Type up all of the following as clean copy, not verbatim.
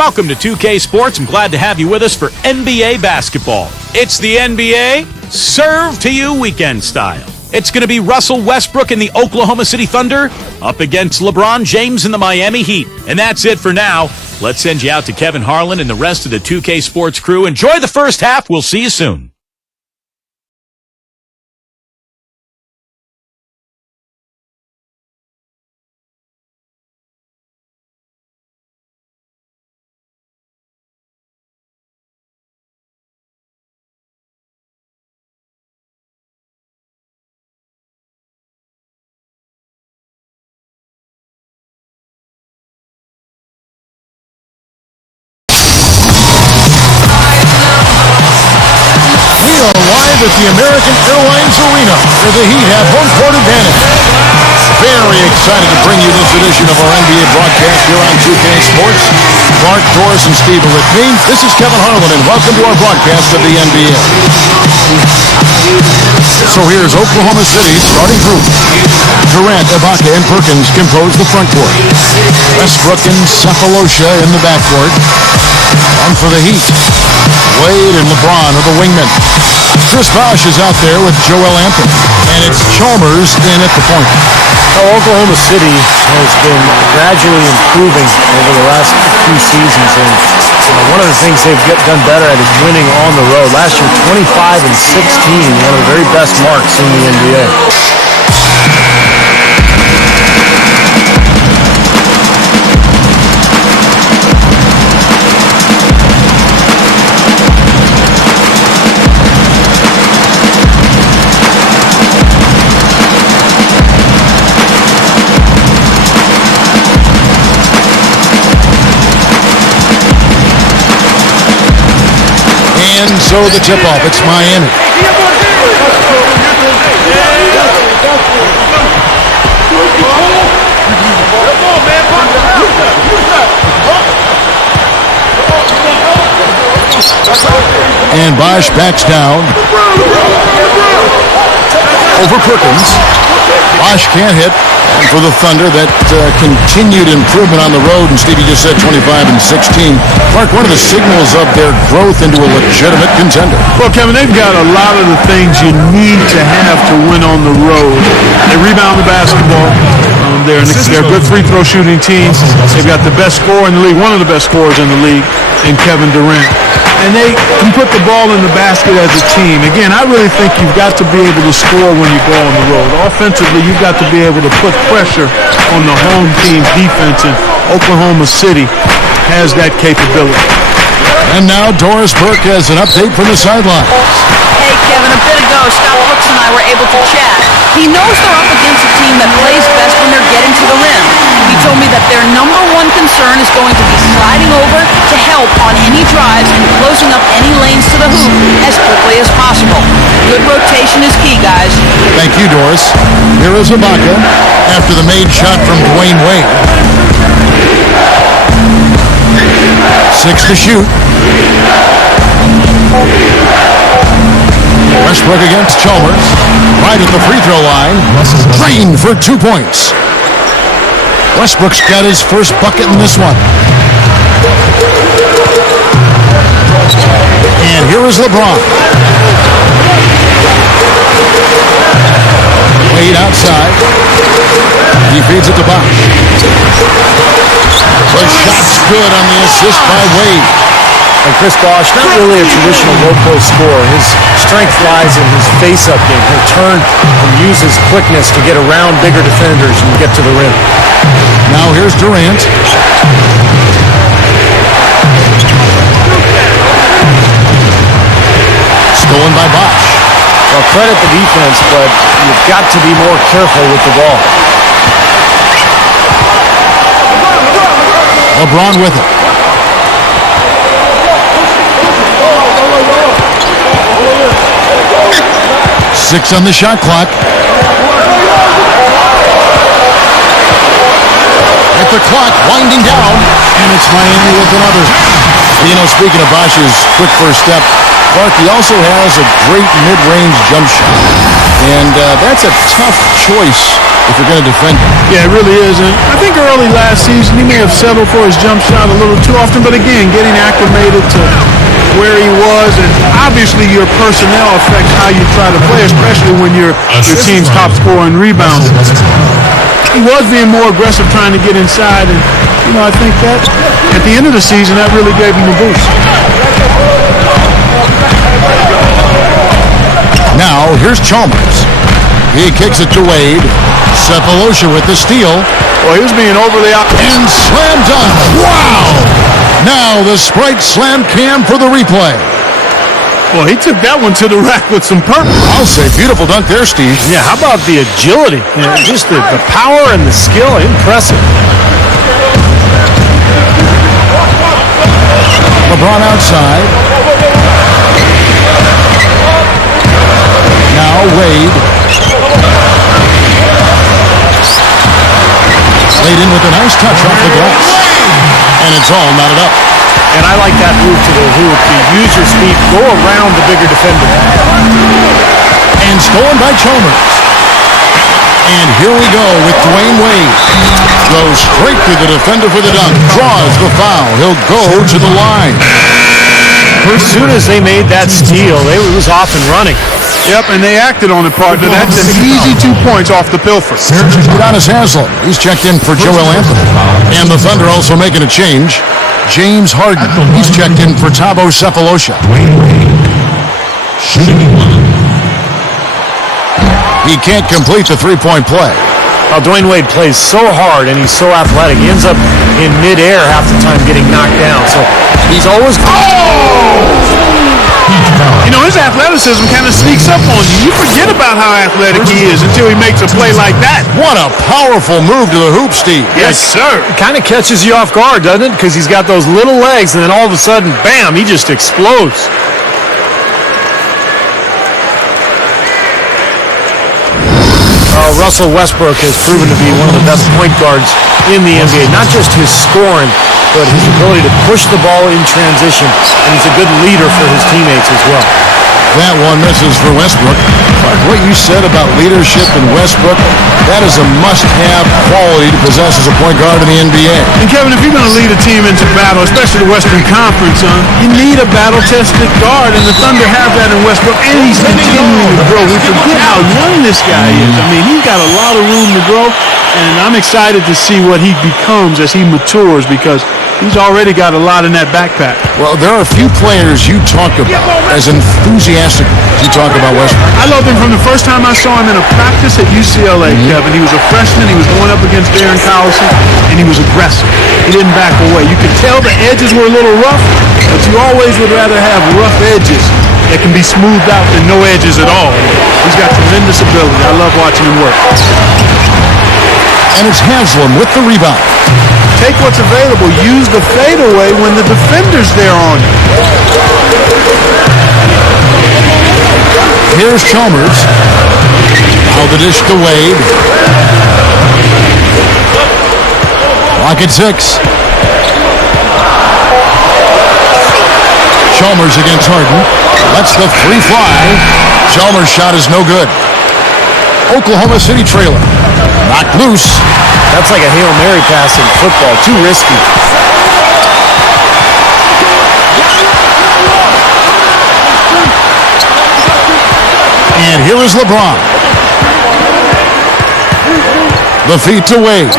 Welcome to 2K Sports. I'm glad to have you with us for NBA basketball. It's the NBA serve to you weekend style. It's going to be Russell Westbrook and the Oklahoma City Thunder up against LeBron James and the Miami Heat. And that's it for now. Let's send you out to Kevin Harlan and the rest of the 2K Sports crew. Enjoy the first half. We'll see you soon. Live at the American Airlines Arena, where the Heat have home court advantage. Very excited to bring you this edition of our NBA broadcast here on 2K Sports. Clark, Doris, and Steve are with me. This is Kevin Harlan, and welcome to our broadcast of the NBA. So here's Oklahoma City's starting group. Durant, Ibaka, and Perkins compose the front court. Westbrook and Sefolosha in the backcourt. On for the Heat, Wade and LeBron are the wingmen. Chris Bosh is out there with Joel Anthony, and it's Chalmers in at the point. Well, Oklahoma City has been gradually improving over the last few seasons, and one of the things they've done better at is winning on the road. Last year, 25 and 16, one of the very best marks in the NBA. And so the tip-off, it's Miami. And Bosh backs down. Over Perkins. Bosh can't hit. And for the Thunder, that continued improvement on the road, and Stevie just said 25 and 16. Clark, one of the signals of their growth into a legitimate contender. Well, Kevin, they've got a lot of the things you need to have to win on the road. They rebound the basketball. They're a good free throw shooting team. They've got the best scorer in the league, one of the best scorers in the league, in Kevin Durant. And they can put the ball in the basket as a team. Again, I really think you've got to be able to score when you go on the road. Offensively, you've got to be able to put pressure on the home team's defense, and Oklahoma City has that capability. And now Doris Burke has an update from the sidelines. Hey, Kevin, a bit ago, Scott Brooks and I were able to chat. He knows they're up against a team that plays best when they're getting to the rim. He told me that their number one concern is going to be sliding over to help on any drives and closing up any lanes to the hoop as quickly as possible. Good rotation is key, guys. Thank you, Doris. Here is Ibaka after the made shot from Dwayne Wade. 6 to shoot. Westbrook against Chalmers. Right at the free throw line. Drained for 2 points. Westbrook's got his first bucket in this one. And here is LeBron. Wade outside. He feeds it to Bosh. The shot's good on the assist by Wade. And Chris Bosh, not really a traditional low-post scorer. His strength lies in his face-up game. He'll turn and use his quickness to get around bigger defenders and get to the rim. Now here's Durant. Stolen by Bosh. Well, credit the defense, but you've got to be more careful with the ball. LeBron with it. 6 on the shot clock. At the clock, winding down, and it's Miami with another. You know, speaking of Bosh's quick first step, Clark, he also has a great mid-range jump shot. And that's a tough choice if you're going to defend him. Yeah, it really is. And I think early last season he may have settled for his jump shot a little too often. But again, getting acclimated to where he was, and obviously your personnel affects how you try to play, especially when you're your team's top scorer and rebounder. He was being more aggressive trying to get inside, and I think that at the end of the season that really gave him a boost. Now, here's Chalmers. He kicks it to Wade. Cephalosha with the steal. Well, he was being overly out. And slam dunk. Wow! Now the Sprite Slam Cam for the replay. Well, he took that one to the rack with some purpose. I'll say beautiful dunk there, Steve. Yeah, how about the agility? Just the power and the skill. Impressive. LeBron outside. Now Wade. Laid in with a nice touch off the glass. And it's all knotted up. And I like that move to the hoop. You use your speed, go around the bigger defender. And stolen by Chalmers. And here we go with Dwayne Wade. Goes straight through the defender for the dunk. Draws the foul. He'll go to the line. As soon as they made that steal, it was off and running. Yep, and they acted on it, partner. That's an easy 2 points off the pilfer. Here's Udonis Haslem. He's checked in for Joel Anthony. And the Thunder also making a change. James Harden. He's checked in for Thabo Cephalosha. He can't complete the three-point play. Well, Dwayne Wade plays so hard and he's so athletic. He ends up in midair half the time getting knocked down. So he's always... His athleticism kind of sneaks up on you. You forget about how athletic he is until he makes a play like that. What a powerful move to the hoop, Steve. Yes, sir. It kind of catches you off guard, doesn't it? Because he's got those little legs, and then all of a sudden, bam, he just explodes. Russell Westbrook has proven to be one of the best point guards in the NBA. Not just his scoring, but his ability to push the ball in transition, and he's a good leader for his teammates as well. That one misses for Westbrook. Mark, what you said about leadership in Westbrook, that is a must-have quality to possess as a point guard in the NBA. And Kevin, if you're going to lead a team into battle, especially the Western Conference, you need a battle-tested guard, and the Thunder have that in Westbrook, and he's continuing to grow. We forget how young this guy is. I mean, he's got a lot of room to grow, and I'm excited to see what he becomes as he matures, because he's already got a lot in that backpack. Well, there are a few players you talk about as enthusiastic as you talk about Westbrook. I loved him from the first time I saw him in a practice at UCLA, Kevin. He was a freshman. He was going up against Darren Collison, and he was aggressive. He didn't back away. You could tell the edges were a little rough, but you always would rather have rough edges that can be smoothed out than no edges at all. He's got tremendous ability. I love watching him work. And it's Haslem with the rebound. Take what's available. Use the fadeaway when the defender's there on you. Here's Chalmers. Now the dish to Wade. Clock at 6. Chalmers against Harden. Lets the three fly. Chalmers' shot is no good. Oklahoma City trailer. Knocked loose. That's like a Hail Mary pass in football. Too risky. And here is LeBron. The feed to Wade.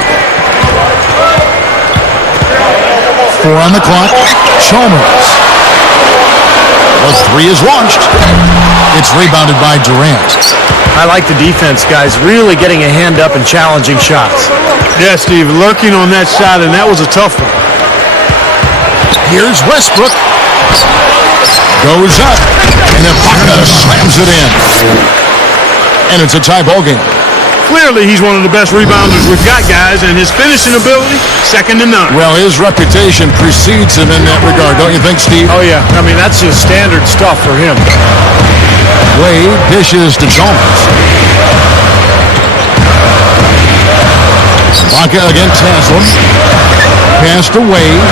4 on the clock. Chalmers. The three is launched. It's rebounded by Durant. I like the defense, guys. Really getting a hand up and challenging shots. Yeah, Steve, lurking on that shot, and that was a tough one. Here's Westbrook. Goes up. And Ibaka slams it in. And it's a tie ball game. Clearly, he's one of the best rebounders we've got, guys, and his finishing ability, second to none. Well, his reputation precedes him in that regard, don't you think, Steve? Oh, yeah. I mean, that's just standard stuff for him. Wade dishes to Chalmers. Ibaka against Haslem. Pass to Wade.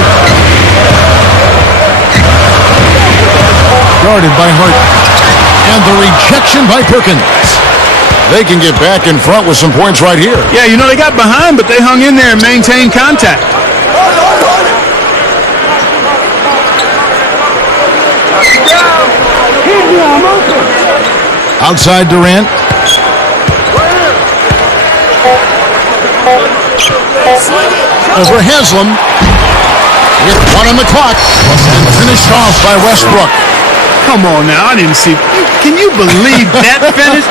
Guarded by Harden. And the rejection by Perkins. They can get back in front with some points right here. Yeah, you know, they got behind, but they hung in there and maintained contact. Outside Durant. Over Haslam. With one on the clock. And finished off by Westbrook. Come on now, I didn't see. Can you believe that finish?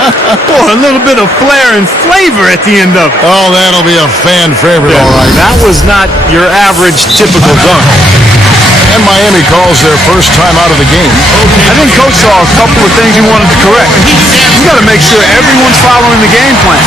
Boy, a little bit of flair and flavor at the end of it. Oh, that'll be a fan favorite, all right. That was not your average typical dunk. And Miami calls their first time out of the game. I think Coach saw a couple of things he wanted to correct. You got to make sure everyone's following the game plan.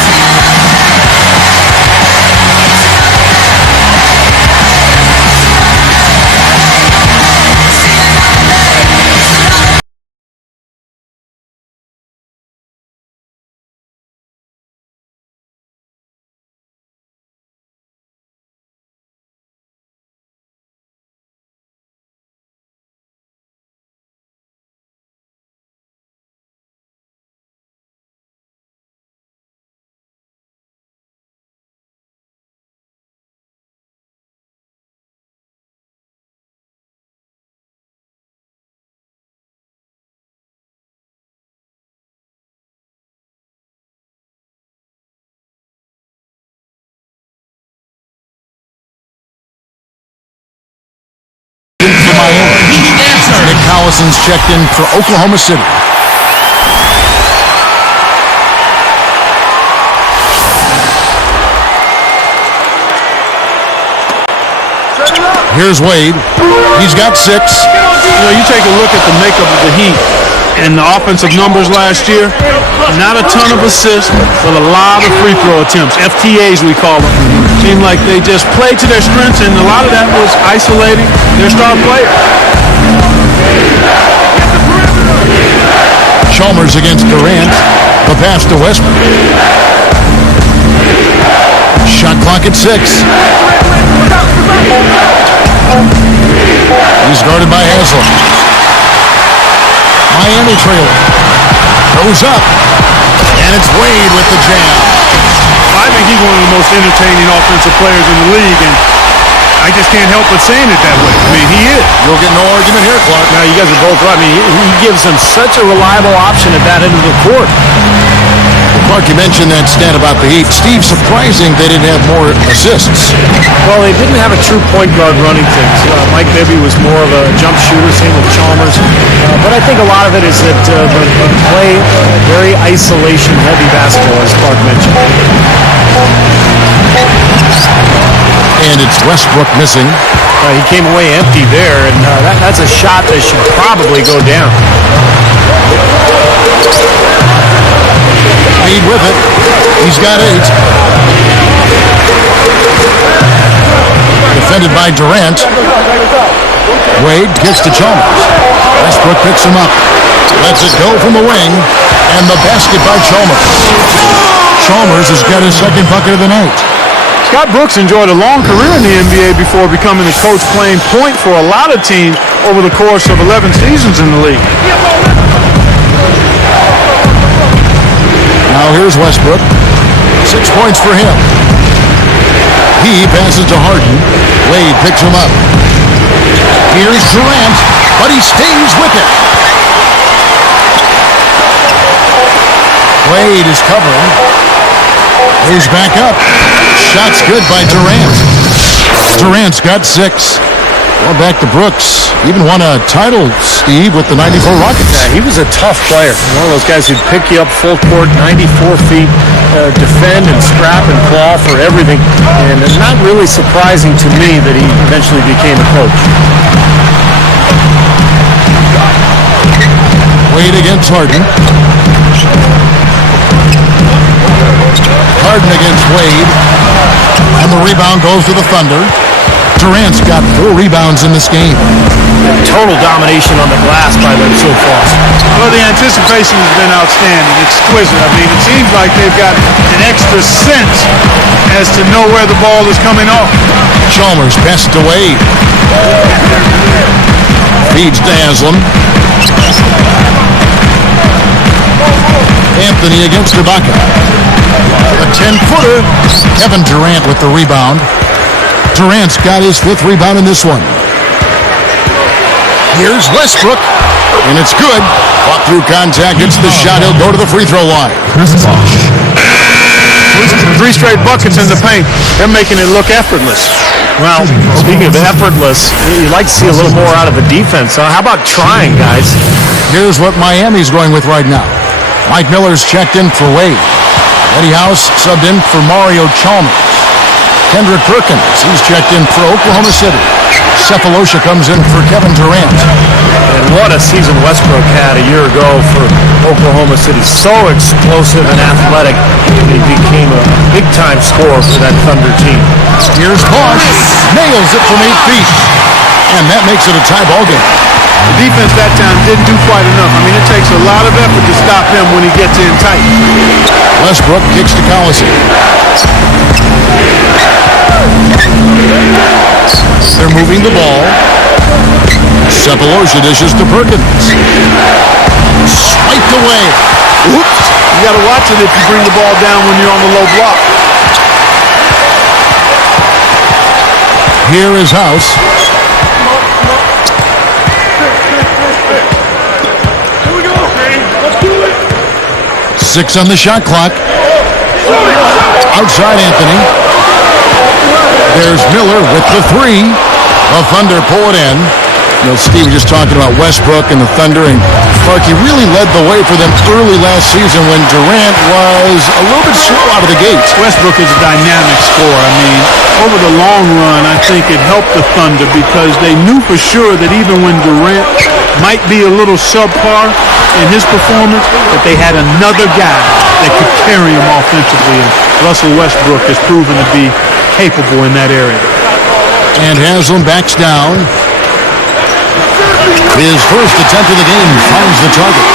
For Miami. Nick Collison's checked in for Oklahoma City. Here's Wade. He's got 6. You know, you take a look at the makeup of the Heat and the offensive numbers last year. Not a ton of assists, but a lot of free throw attempts. FTAs, we call them. Seemed like they just played to their strengths, and a lot of that was isolating their star player. Chalmers against Durant. The pass to Westbrook. Shot clock at 6. He's guarded by Haslam. Miami trailer. Goes up. And it's Wade with the jam. I think he's one of the most entertaining offensive players in the league, and I just can't help but saying it that way. I mean, he is. You'll get no argument here, Clark. Now, you guys are both right. I mean, he gives them such a reliable option at that end of the court. Clark, you mentioned that stat about the Heat. Steve, surprising they didn't have more assists. Well, they didn't have a true point guard running things. Mike Bibby was more of a jump shooter, same with Chalmers. But I think a lot of it is that they play very isolation-heavy basketball, as Clark mentioned. And it's Westbrook missing. He came away empty there, and that's a shot that should probably go down. Wade with it. He's got 8. Defended by Durant. Wade gets to Chalmers. Westbrook picks him up. Lets it go from the wing. And the basket by Chalmers. Chalmers has got his second bucket of the night. Scott Brooks enjoyed a long career in the NBA before becoming a coach playing point for a lot of teams over the course of 11 seasons in the league. Now here's Westbrook. 6 points for him. He passes to Harden. Wade picks him up. Here's Durant, but he stays with it. Wade is covering. Moves back up. Shot's good by Durant. Durant's got 6. Well, back to Brooks. Even won a title, Steve, with the 94 Rockets. Yeah, he was a tough player. One of those guys who'd pick you up full court, 94 feet, defend and scrap and claw for everything. And it's not really surprising to me that he eventually became a coach. Wade against Harden. Harden against Wade. And the rebound goes to the Thunder. Durant's got 4 rebounds in this game. Total domination on the glass by them so far. Well, the anticipation has been outstanding, exquisite. I mean, it seems like they've got an extra sense as to know where the ball is coming off. Chalmers best to Wade. Feeds to Haslam. Anthony against Ibaka. A 10-footer. Kevin Durant with the rebound. Durant's got his 5th rebound in this one. Here's Westbrook, and it's good. Fought through contact, gets the shot. He'll go to the free throw line. 3 straight buckets in the paint. They're making it look effortless. Well, speaking of effortless, you'd like to see a little more out of the defense. So how about trying, guys? Here's what Miami's going with right now. Mike Miller's checked in for Wade. Eddie House subbed in for Mario Chalmers. Kendrick Perkins, he's checked in for Oklahoma City. Cephalosha comes in for Kevin Durant. And what a season Westbrook had a year ago for Oklahoma City. So explosive and athletic. He became a big-time scorer for that Thunder team. Here's Bosch. Nails it from 8 feet. And that makes it a tie ball game. The defense that time didn't do quite enough. I mean, it takes a lot of effort to stop him when he gets in tight. Westbrook kicks to Collison. They're moving the ball. Cephalosha dishes to Perkins. Swiped away. Oops. You got to watch it if you bring the ball down when you're on the low block. Here is House. Here we go. Let's do it. 6 on the shot clock. Outside Anthony. There's Miller with the 3. The Thunder pull it in. You know, Steve was just talking about Westbrook and the Thunder, and Clarkie really led the way for them early last season when Durant was a little bit slow out of the gates. Westbrook is a dynamic scorer. I mean, over the long run, I think it helped the Thunder because they knew for sure that even when Durant might be a little subpar in his performance, that they had another guy that could carry him offensively, and Russell Westbrook has proven to be capable in that area. And Haslam backs down. His first attempt of the game finds the target.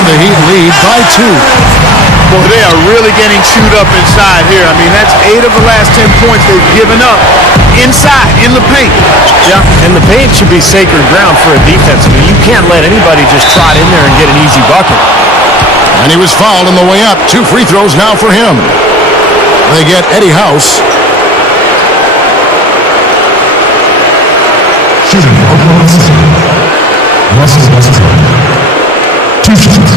And the Heat lead by 2. Boy, they are really getting chewed up inside here. I mean, that's 8 of the last 10 points they've given up inside, in the paint. Yeah, and the paint should be sacred ground for a defense. I mean, you can't let anybody just trot in there and get an easy bucket. And he was fouled on the way up. 2 free throws now for him. They get Eddie House. Shooting for Oklahoma City, Russell Westbrook. 2 shots.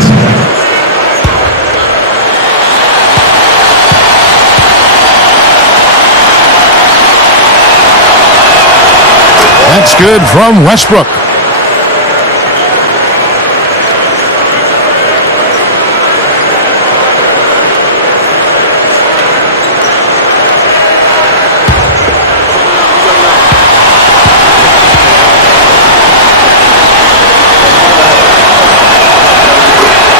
That's good from Westbrook.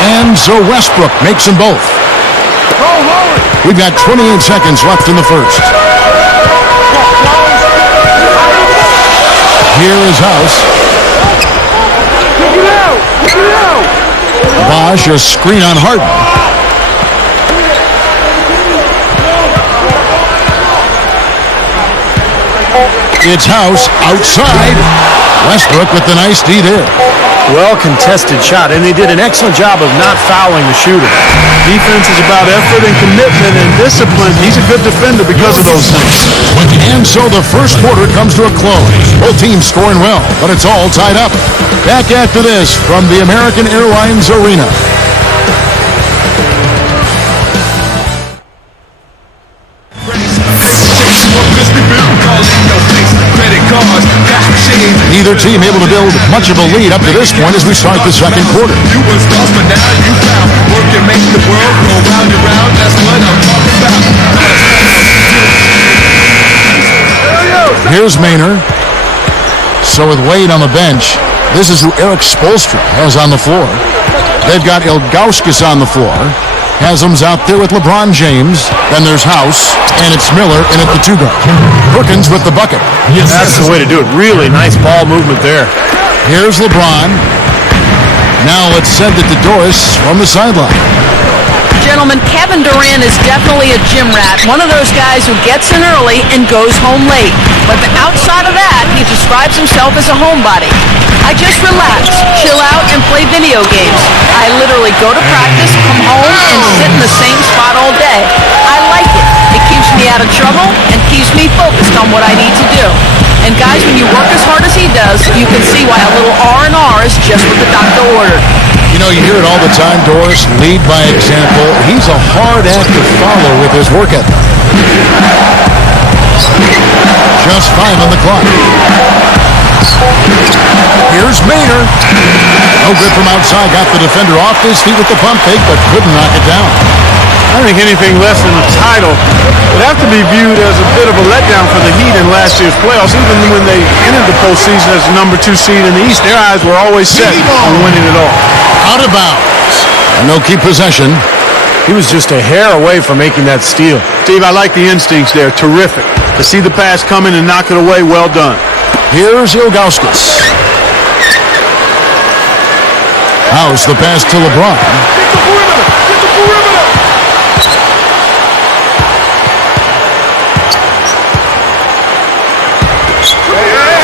And so Westbrook makes them both. We've got 28 seconds left in the first. Here is House. Bosch, a screen on Harden. It's House outside. Westbrook with the nice D there. Well-contested shot, and they did an excellent job of not fouling the shooter. Defense is about effort and commitment and discipline. He's a good defender because of those things. And so the first quarter comes to a close. Both teams scoring well, but it's all tied up. Back after this from the American Airlines Arena. Neither team able to build much of a lead up to this point as we start the second quarter. You was lost, but now you found. Work and make the world go round and round. That's what I'm talking about. Here's Maynard. So with Wade on the bench, this is who Eric Spoelstra has on the floor. They've got Ilgauskas on the floor. Haslam's out there with LeBron James. Then there's House, and it's Miller in at the 2 guard. Perkins with the bucket. Yes, that's the way to do it. Really nice ball movement there. Here's LeBron. Now let's send it to Doris from the sideline. Gentlemen, Kevin Durant is definitely a gym rat, one of those guys who gets in early and goes home late. But outside of that, he describes himself as a homebody. I just relax, chill out, and play video games. I literally go to practice, come home, and sit in the same spot all day. I like it. It keeps me out of trouble and keeps me focused on what I need to do. And guys, when you work as hard as he does, you can see why a little R&R is just what the doctor ordered. You know, you hear it all the time, Doris. Lead by example. He's a hard act to follow with his work ethic. Just 5 on the clock. Here's Maynard. No good from outside. Got the defender off his feet with the pump fake, but couldn't knock it down. I think anything less than a title would have to be viewed as a bit of a letdown for the Heat in last year's playoffs. Even when they entered the postseason as the number 2 seed in the East, their eyes were always set on winning it all. Out of bounds. No key possession. He was just a hair away from making that steal. Steve, I like the instincts there. Terrific. To see the pass come in and knock it away, well done. Here's Ilgauskas. House the pass to LeBron.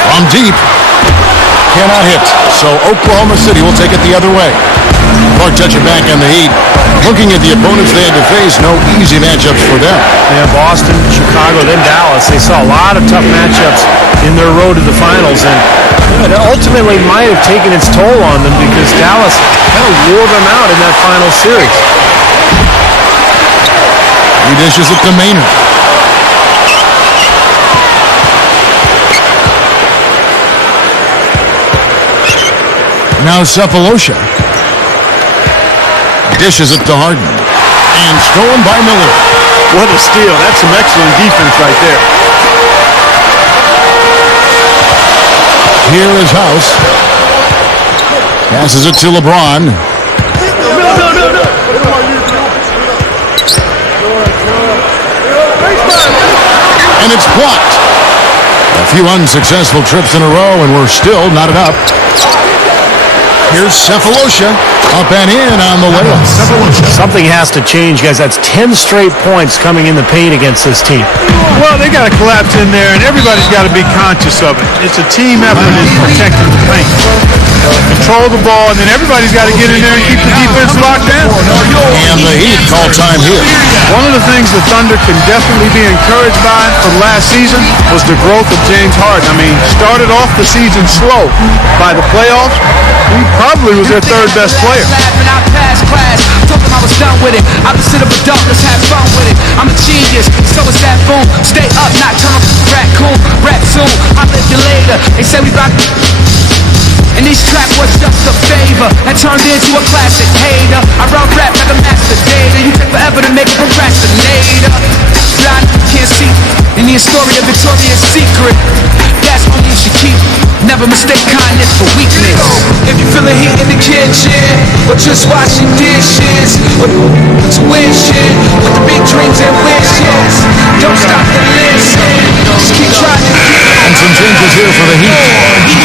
From deep. Cannot hit. So Oklahoma City will take it the other way. Clark touching back on the Heat. Looking at the opponents they had to face, no easy matchups for them. Yeah, Boston, Chicago, then Dallas. They saw a lot of tough matchups in their road to the finals, and it ultimately might have taken its toll on them because Dallas kind of wore them out in that final series. He dishes it to Maynard. Now Cephalosha. Dishes it to Harden. And stolen by Miller. What a steal. That's some excellent defense right there. Here is House. Passes it to LeBron. And it's blocked. A few unsuccessful trips in a row, and we're still not enough. Here's Cephalosha. Up and in on the layup. Something has to change, guys. That's 10 straight points coming in the paint against this team. Well, they got to collapse in there, and everybody's got to be conscious of it. It's a team effort in protecting the paint. Control the ball, and then everybody's got to get in there and keep the defense locked down. And the Heat call time here. One of the things the Thunder can definitely be encouraged by from last season was the growth of James Harden. I mean, started off the season slow. By the playoffs, he probably was their third best player. Laughing out past class, told them I was done with it. I been sit up adult, let's have fun with it. I'm a genius, so is that boom. Stay up, not turn up, raccoon, rap soon. I'll live you later. They say we rock. And this track was just a favor and turned into a classic hater. I run rap like a master data. You take forever to make a procrastinator. Blind, can't see in the story of Victoria's Secret. That's one you should keep. Never mistake kindness for weakness. If you feel the heat in the kitchen, or just washing dishes, or tuition, with the big dreams and wishes, don't stop to listen. Just keep trying to get. And some changes here for the Heat.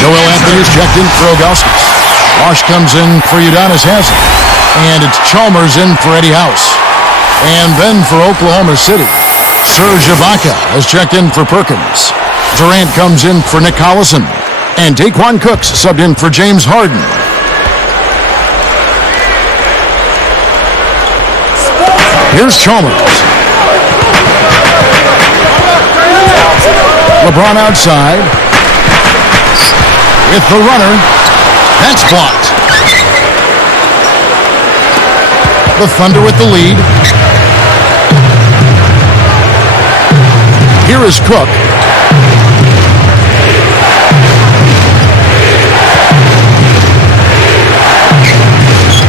Joel Anthony is checked in for Ilgauskas. Wash comes in for Udonis Haslem. And it's Chalmers in for Eddie House. And then for Oklahoma City, Serge Ibaka has checked in for Perkins. Durant comes in for Nick Collison. And Daquan Cooks subbed in for James Harden. Here's Chalmers. LeBron outside. With the runner. That's blocked. The Thunder with the lead. Here is Cook.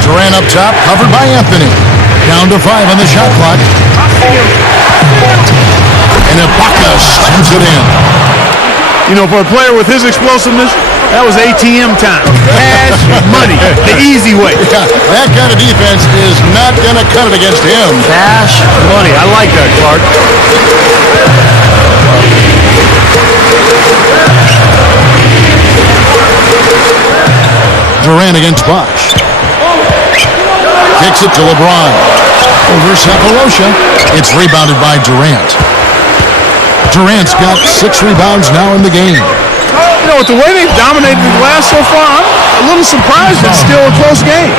Durant up top, covered by Anthony. Down to 5 on the shot clock. And Ibaka slams it in. You know, for a player with his explosiveness, that was ATM time. Cash money, the easy way. Yeah, that kind of defense is not going to cut it against him. Cash money. I like that, Clark. Durant against Bosh. Kicks it to LeBron. Over Cephalosha. It's rebounded by Durant. Durant's got 6 rebounds now in the game. You know, with the way they've dominated the glass so far, I'm a little surprised it's still a close game.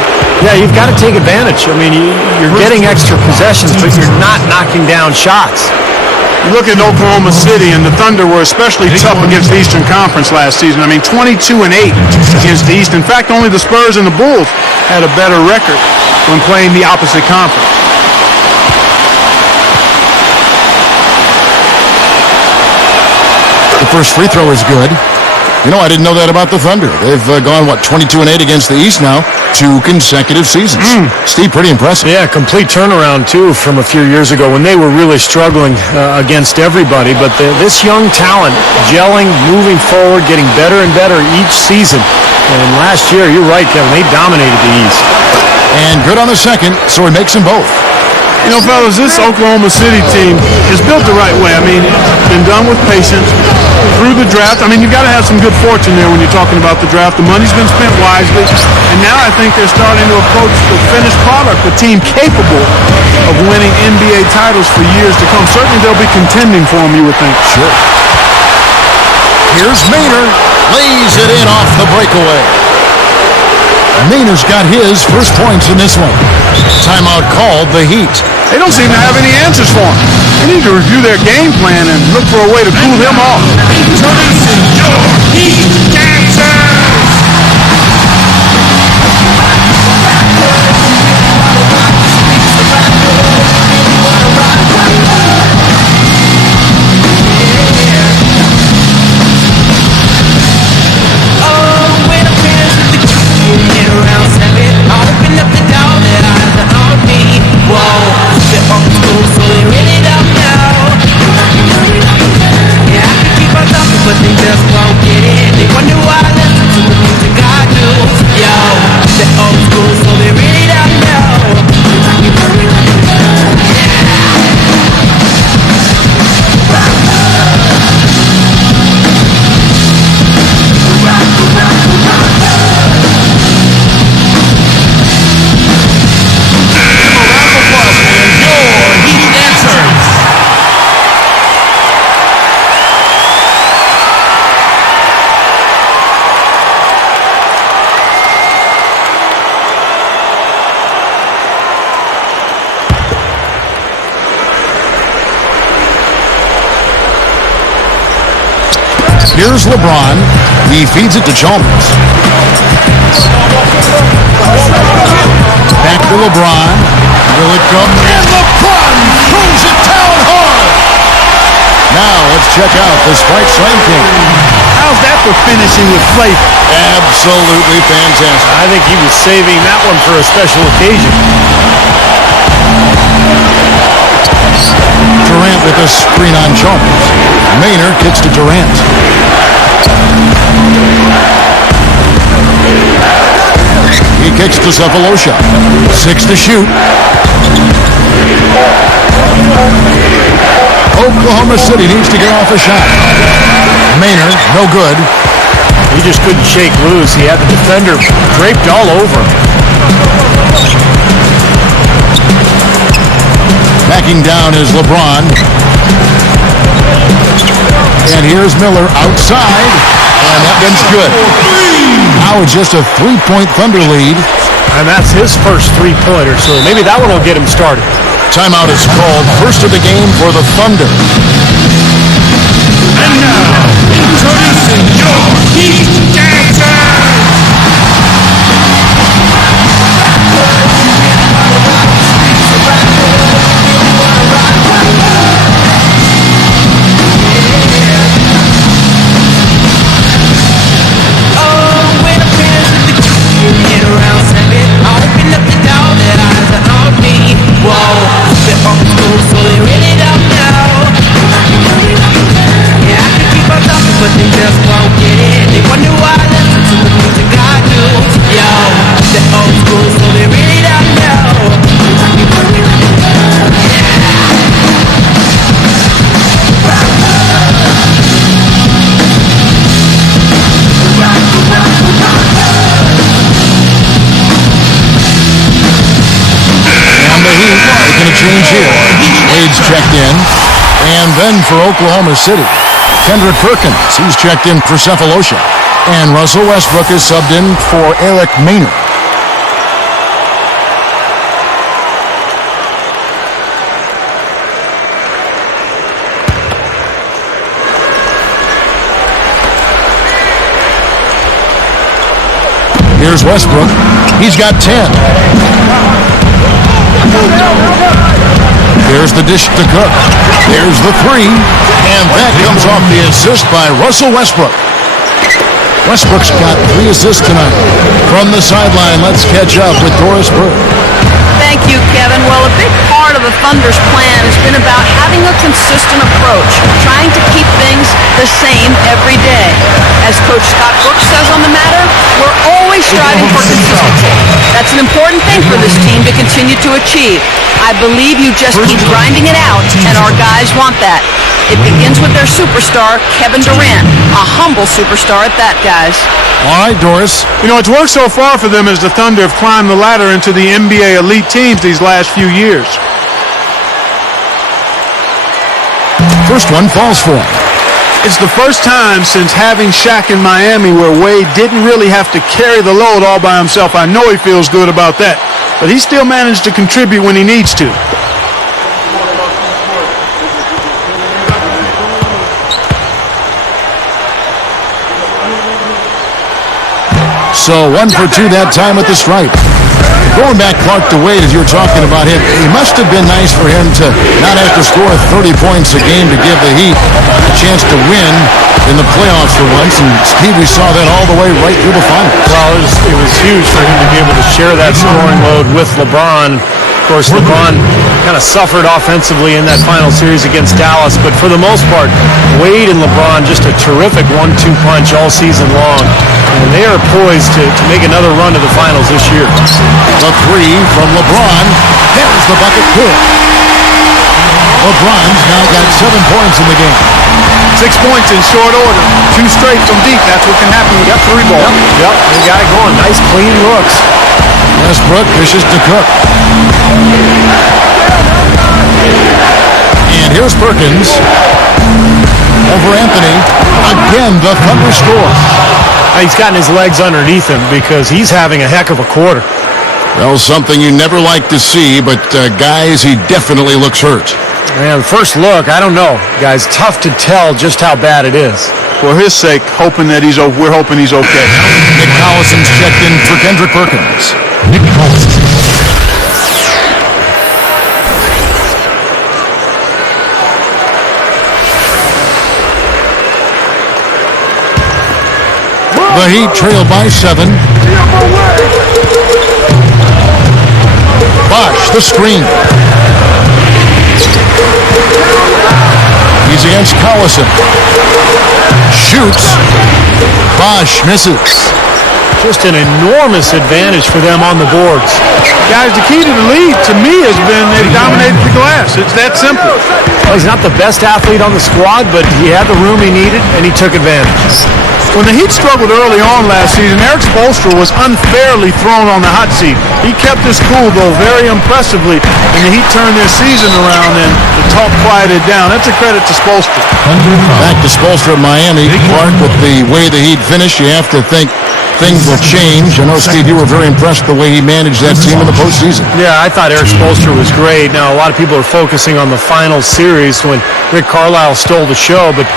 Yeah, you've got to take advantage. I mean, you're getting extra possessions, but you're not knocking down shots. You look at Oklahoma City, and the Thunder were especially tough against the Eastern Conference last season. I mean, 22-8 against the East. In fact, only the Spurs and the Bulls had a better record when playing the opposite conference. The first free throw is good. You know, I didn't know that about the Thunder. They've gone, 22-8 against the East now, 2 consecutive seasons. Steve, pretty impressive. Yeah, complete turnaround, too, from a few years ago when they were really struggling against everybody. But this young talent gelling, moving forward, getting better and better each season. And last year, you're right, Kevin, they dominated the East. And good on the second, so he makes them both. You know, fellas, this Oklahoma City team is built the right way. I mean, it's been done with patience through the draft. I mean, you've got to have some good fortune there when you're talking about the draft. The money's been spent wisely, and now I think they're starting to approach the finished product, a team capable of winning NBA titles for years to come. Certainly they'll be contending for them, you would think. Sure. Here's Maynard. Lays it in off the breakaway. Maynard's got his first points in this one. Timeout called, the Heat. They don't seem to have any answers for him. They need to review their game plan and look for a way to cool him off. Introducing your Heat dancers. But they just won't get it. They wonder why I listen to the music I do. Yo, they're old school, so they really don't know. Here's LeBron. He feeds it to Chalmers. Back to LeBron. Will it come? And LeBron throws it down hard. Now let's check out the Sprite Slam King. How's that for finishing with flavor? Absolutely fantastic. I think he was saving that one for a special occasion. Durant with a screen on Chalmers. Maynard kicks to Durant. He kicks to Cephalosha. 6 to shoot. Oklahoma City needs to get off a shot. Maynard, no good. He just couldn't shake loose. He had the defender draped all over him. Backing down is LeBron. And here's Miller outside. And that one's good. Now it's just a 3-point Thunder lead. And that's his first three-pointer, so maybe that one will get him started. Timeout is called. First of the game for the Thunder. And now, introducing your Heat dancers. But they just won't get it. They wonder why I listen to the music I do. Yo, they're old school, so they really don't know. And the Heat making a change here. Wade's checked in. And then for Oklahoma City, Kendrick Perkins, he's checked in for Cephalosha. And Russell Westbrook is subbed in for Eric Maynard. Here's Westbrook. He's got 10. Here's the dish to Cook. There's the three. And that comes off the assist by Russell Westbrook. Westbrook's got 3 assists tonight. From the sideline, let's catch up with Doris Burke. Thank you, Kevin. Well, a big part of the Thunder's plan has been about having a consistent approach, trying to keep things the same every day. As Coach Scott Brooks says on the matter, we're always striving for consistency. That's an important thing for this team to continue to achieve. I believe you just keep grinding it out, and our guys want that. It begins with their superstar, Kevin Durant, a humble superstar at that, guys. All right, Doris. You know, it's worked so far for them as the Thunder have climbed the ladder into the NBA elite teams these last few years. First one falls for him. It's the first time since having Shaq in Miami where Wade didn't really have to carry the load all by himself. I know he feels good about that, but he still managed to contribute when he needs to. So 1 for 2 that time at the stripe. Going back, Clark, to Wade, as you were talking about him, it must have been nice for him to not have to score 30 points a game to give the Heat a chance to win in the playoffs for once. And, Steve, we saw that all the way right through the finals. Well, it was huge for him to be able to share that scoring load with LeBron. Of course, LeBron kind of suffered offensively in that final series against Dallas, but for the most part, Wade and LeBron just a terrific 1-2 punch all season long, and they are poised to make another run to the finals this year. The three from LeBron. There's the bucket good. LeBron's now got 7 points in the game. 6 points in short order. 2 straight from deep. That's what can happen. You got 3 ball. Yep, they got it going. Nice, clean looks. Westbrook dishes to Cook. And here's Perkins. Over Anthony. Again, the Thunder score. He's gotten his legs underneath him because he's having a heck of a quarter. Well, something you never like to see, but guys, he definitely looks hurt. Man, first look, I don't know. Guys, tough to tell just how bad it is. For his sake, we're hoping he's okay. Nick Collison's checked in for Kendrick Perkins. Nick Collison. The Heat trail by 7. Bosh, the screen. He's against Collison. Shoots. Bosh misses. Just an enormous advantage for them on the boards. Guys, the key to the lead, to me, has been they've dominated the glass. It's that simple. Well, he's not the best athlete on the squad, but he had the room he needed, and he took advantage. When the Heat struggled early on last season, Eric Spoelstra was unfairly thrown on the hot seat. He kept his cool, though, very impressively, and the Heat turned their season around, and the talk quieted down. That's a credit to Spoelstra. Back to Spoelstra in Miami. Clark, with the way the Heat finished, you have to think things will change. I know, Steve, you were very impressed with the way he managed that team in the postseason. Yeah, I thought Eric Spoelstra was great. Now, a lot of people are focusing on the final series when Rick Carlisle stole the show, but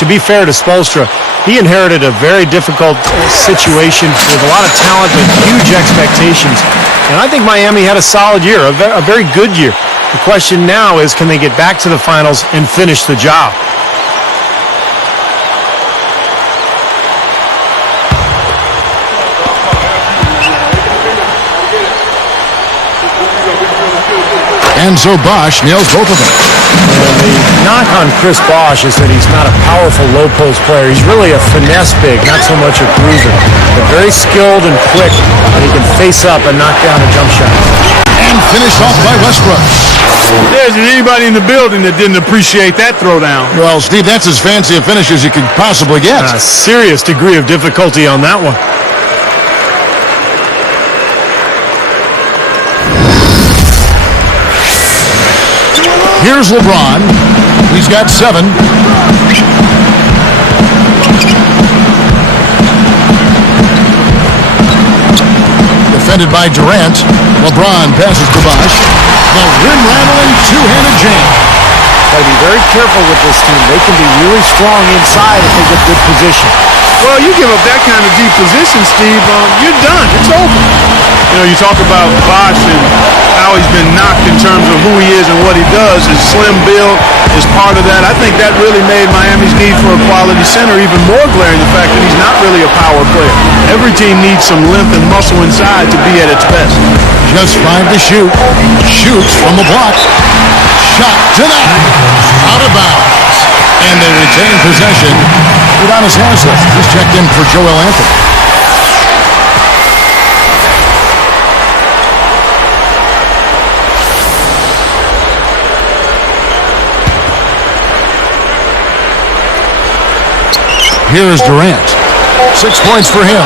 to be fair to Spoelstra, he inherited a very difficult situation with a lot of talent but huge expectations. And I think Miami had a solid year, a very good year. The question now is, can they get back to the finals and finish the job? And so Bosh nails both of them. And the knock on Chris Bosh is that he's not a powerful low post player. He's really a finesse big, not so much a bruiser. But very skilled and quick, and he can face up and knock down a jump shot. And finished off by Westbrook. There isn't anybody in the building that didn't appreciate that throwdown. Well, Steve, that's as fancy a finish as you could possibly get. A serious degree of difficulty on that one. Here's LeBron. He's got 7. Defended by Durant. LeBron passes to Bosh. The rim-rattling two-handed jam. Got to be very careful with this team. They can be really strong inside if they get good position. Well, you give up that kind of deep position, Steve, you're done. It's over. You know, you talk about Bosch and how he's been knocked in terms of who he is and what he does. His slim build is part of that. I think that really made Miami's need for a quality center even more glaring, the fact that he's not really a power player. Every team needs some length and muscle inside to be at its best. Just 5 to shoot. Shoots from the block. Shot denied. Out of bounds. And they retain possession. Udonis Haslett is checked in for Joel Anthony. Here's Durant. 6 points for him.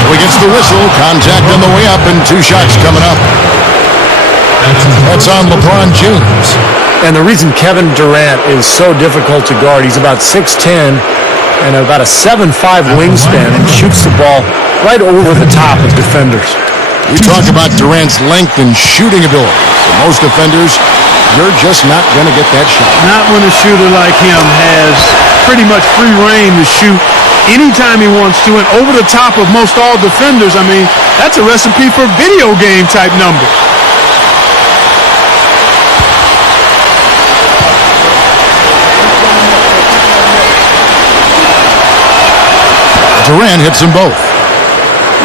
So he gets the whistle. Contact on the way up and 2 shots coming up. That's on LeBron James. And the reason Kevin Durant is so difficult to guard, he's about 6'10", and about a 7'5" wingspan, and shoots the ball right over the top of defenders. We talk about Durant's length and shooting ability. For most defenders, you're just not going to get that shot. Not when a shooter like him has pretty much free reign to shoot anytime he wants to and over the top of most all defenders. I mean, that's a recipe for video game type numbers. Durant hits them both.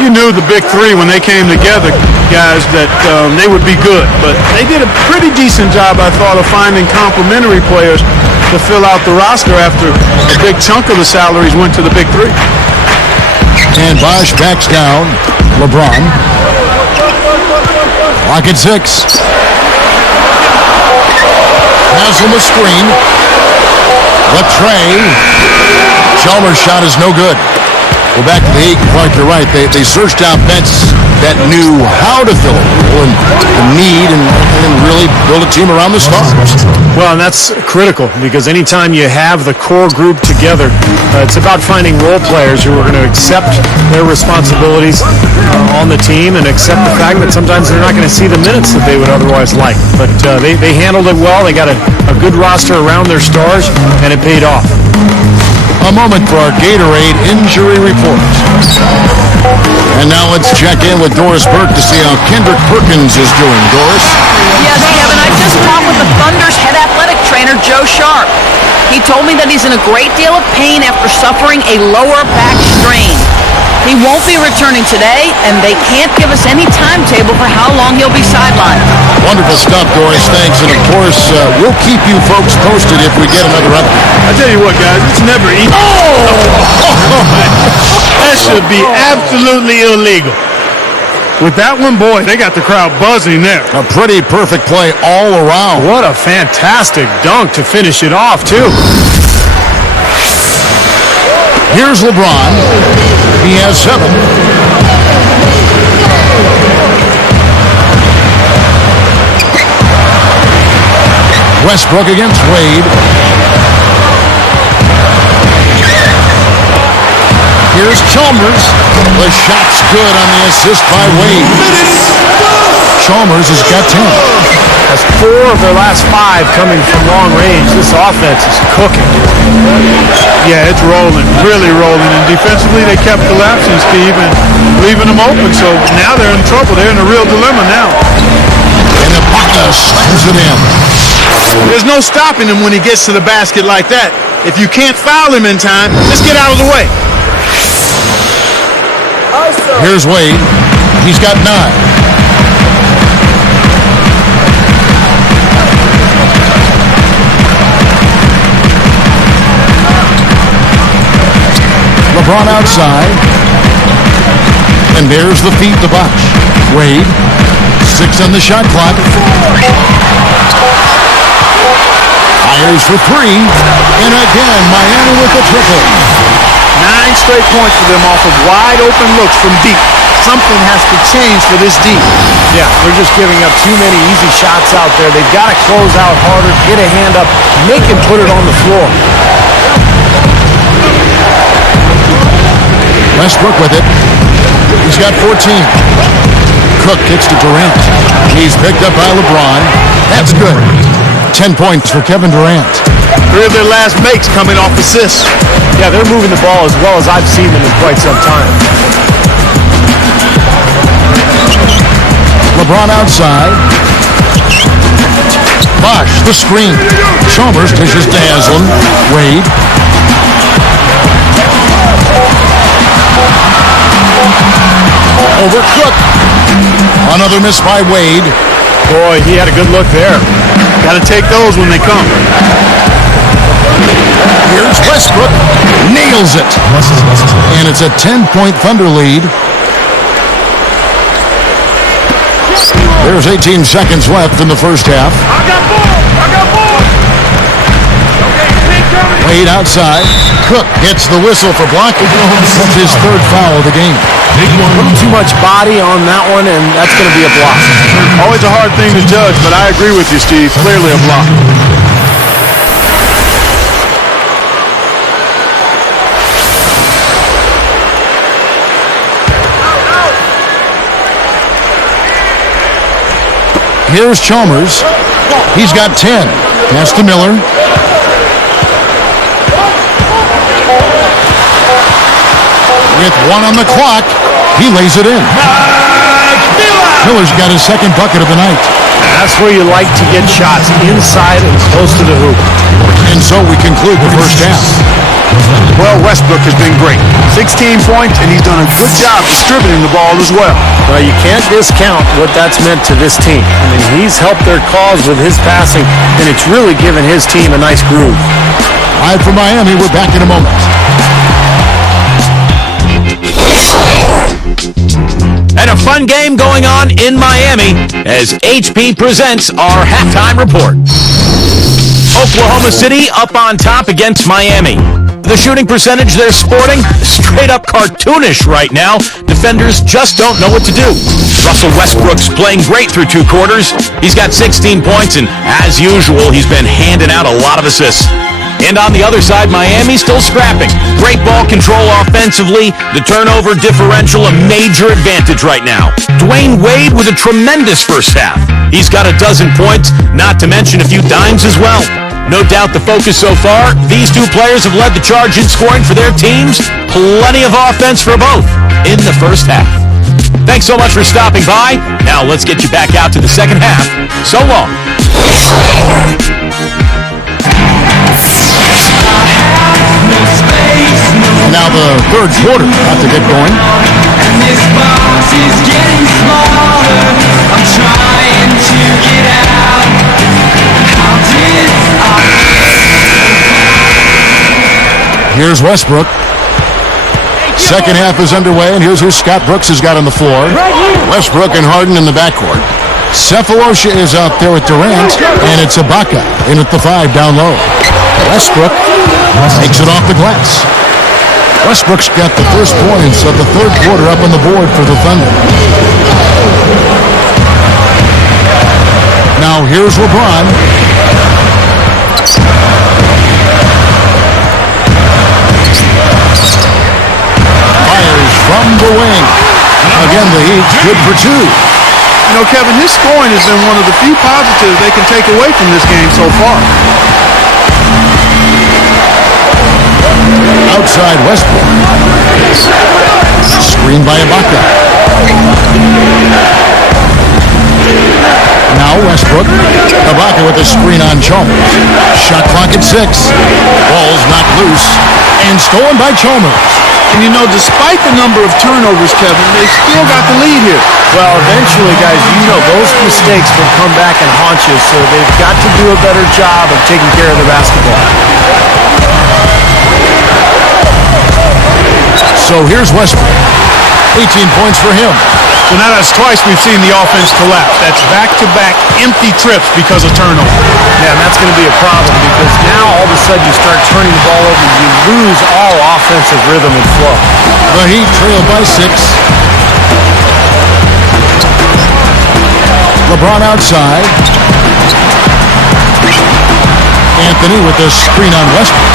You knew the big three when they came together, guys, that they would be good. But they did a pretty decent job, I thought, of finding complementary players to fill out the roster after a big chunk of the salaries went to the big three. And Bosch backs down. LeBron. Lock at 6. Has him a screen. Latrey. Chalmers' shot is no good. Well, back to the Heat, Clark, you're right. They searched out vets that knew how to fill it and the need and really build a team around the stars. Well, and that's critical because anytime you have the core group together, it's about finding role players who are going to accept their responsibilities on the team and accept the fact that sometimes they're not going to see the minutes that they would otherwise like. But they handled it well. They got a good roster around their stars, and it paid off. A moment for our Gatorade injury report. And now let's check in with Doris Burke to see how Kendrick Perkins is doing. Doris? Yes, Kevin, I just talked with the Thunder's head athletic trainer, Joe Sharp. He told me that he's in a great deal of pain after suffering a lower back strain. He won't be returning today, and they can't give us any timetable for how long he'll be sidelined. Wonderful stuff, Doris. Thanks. And, of course, we'll keep you folks posted if we get another update. I tell you what, guys, it's never easy. That should be absolutely illegal. With that one, boy, they got the crowd buzzing there. A pretty perfect play all around. What a fantastic dunk to finish it off, too. Here's LeBron. He has 7. Westbrook against Wade. Here's Chalmers. The shot's good on the assist by Wade. Chalmers has got 10. That's 4 of their last 5 coming from long range. This offense is cooking. Yeah, it's rolling, really rolling. And defensively, they kept collapsing, Steve, and leaving them open. So now they're in trouble. They're in a real dilemma now. And Ibaka slams it in. There's no stopping him when he gets to the basket like that. If you can't foul him in time, just get out of the way. Here's Wade. He's got 9. LeBron outside. And there's the feed to Bosch. Wade. 6 on the shot clock. Fires for 3. And again, Miami with the triple. 9 straight points for them off of wide open looks from deep. Something has to change for this deep. Yeah, they're just giving up too many easy shots out there. They've got to close out harder, get a hand up, make him put it on the floor. Westbrook with it. He's got 14. Cook kicks to Durant. He's picked up by LeBron. That's good. 10 points for Kevin Durant. 3 of their last makes coming off assists. Yeah, they're moving the ball as well as I've seen them in quite some time. LeBron outside. Bosh, the screen. Chalmers dishes to Haslam. Wade. Over Cook. Another miss by Wade. Boy, he had a good look there. Got to take those when they come. Here's Westbrook. Nails it. And it's a 10-point Thunder lead. There's 18 seconds left in the first half. I got ball! Okay, Wade outside. Cook hits the whistle for blocking. That's his 3rd foul of the game. A little too much body on that one, and that's going to be a block. Always a hard thing to judge, but I agree with you, Steve. Clearly a block. Here's Chalmers. He's got 10. Pass to Miller. With 1 on the clock, he lays it in. Miller's got his 2nd bucket of the night. That's where you like to get shots, inside and close to the hoop. And so we conclude the first half. Well, Westbrook has been great. 16 points, and he's done a good job distributing the ball as well. Well, you can't discount what that's meant to this team. I mean, he's helped their cause with his passing, and it's really given his team a nice groove. Live from Miami, we're back in a moment. And a fun game going on in Miami as HP presents our halftime report. Oklahoma City up on top against Miami. The shooting percentage they're sporting, straight up cartoonish right now. Defenders just don't know what to do. Russell Westbrook's playing great through 2 quarters. He's got 16 points, and as usual, he's been handing out a lot of assists. And on the other side, Miami's still scrapping. Great ball control offensively. The turnover differential, a major advantage right now. Dwayne Wade with a tremendous first half. He's got a dozen points, not to mention a few dimes as well. No doubt the focus so far, these 2 players have led the charge in scoring for their teams. Plenty of offense for both in the first half. Thanks so much for stopping by. Now let's get you back out to the second half. So long. Now the 3rd quarter about to get going. And this box is getting smaller. I'm trying to get out. How did Here's Westbrook. Second half is underway, and here's who Scott Brooks has got on the floor. Westbrook and Harden in the backcourt. Cephalosha is out there with Durant, and it's Ibaka in at the 5 down low. Westbrook takes it off the glass. Westbrook's got the first points of the 3rd quarter up on the board for the Thunder. Now here's LeBron. Fires from the wing. Again, the Heat good for 2. You know, Kevin, his scoring has been one of the few positives they can take away from this game so far. Outside Westbrook. Screen by Ibaka. Now Westbrook. Ibaka with the screen on Chalmers. Shot clock at 6. Ball's knocked loose and stolen by Chalmers. And you know, despite the number of turnovers, Kevin, they still got the lead here. Well, eventually, guys, you know those mistakes will come back and haunt you, so they've got to do a better job of taking care of the basketball. So here's Westbrook. 18 points for him. So now that's twice we've seen the offense collapse. That's back-to-back empty trips because of turnover. Yeah, and that's going to be a problem because now all of a sudden you start turning the ball over, you lose all offensive rhythm and flow. The Heat trail by 6. LeBron outside. Anthony with the screen on Westbrook.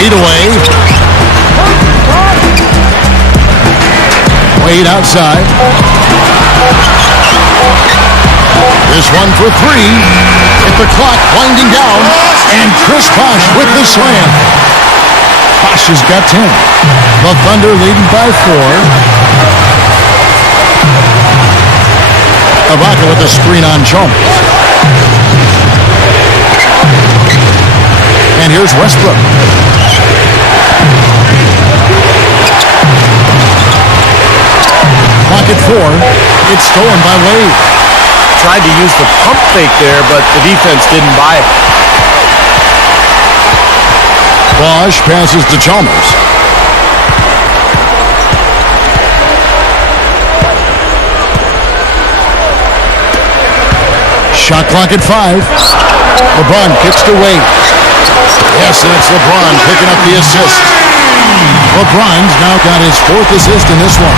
8 away. Wade outside. This one for 3. At the clock winding down, and Chris Bosh with the slam. Bosh has got 10. The Thunder leading by 4. Ibaka with a screen on Jones. And here's Westbrook. Clock at 4. It's stolen by Wade. Tried to use the pump fake there, but the defense didn't buy it. Bosh passes to Chalmers. Shot clock at 5. LeBron kicks to Wade. Yes, that's LeBron picking up the assist. LeBron's now got his 4th assist in this one.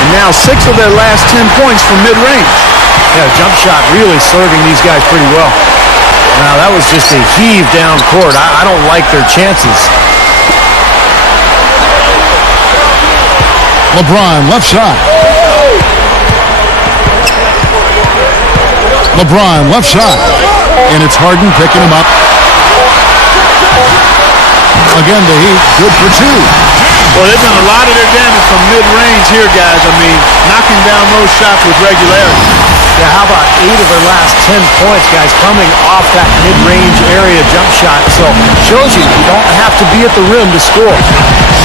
And now 6 of their last 10 points from mid-range. Yeah, jump shot really serving these guys pretty well. Now, that was just a heave down court. I don't like their chances. LeBron, left side. LeBron, left side. And it's Harden picking him up. Again, the Heat, good for 2. Well, they've done a lot of their damage from mid-range here, guys. I mean, knocking down those shots with regularity. Yeah, how about 8 of their last 10 points, guys, coming off that mid-range area jump shot. So, shows you don't have to be at the rim to score.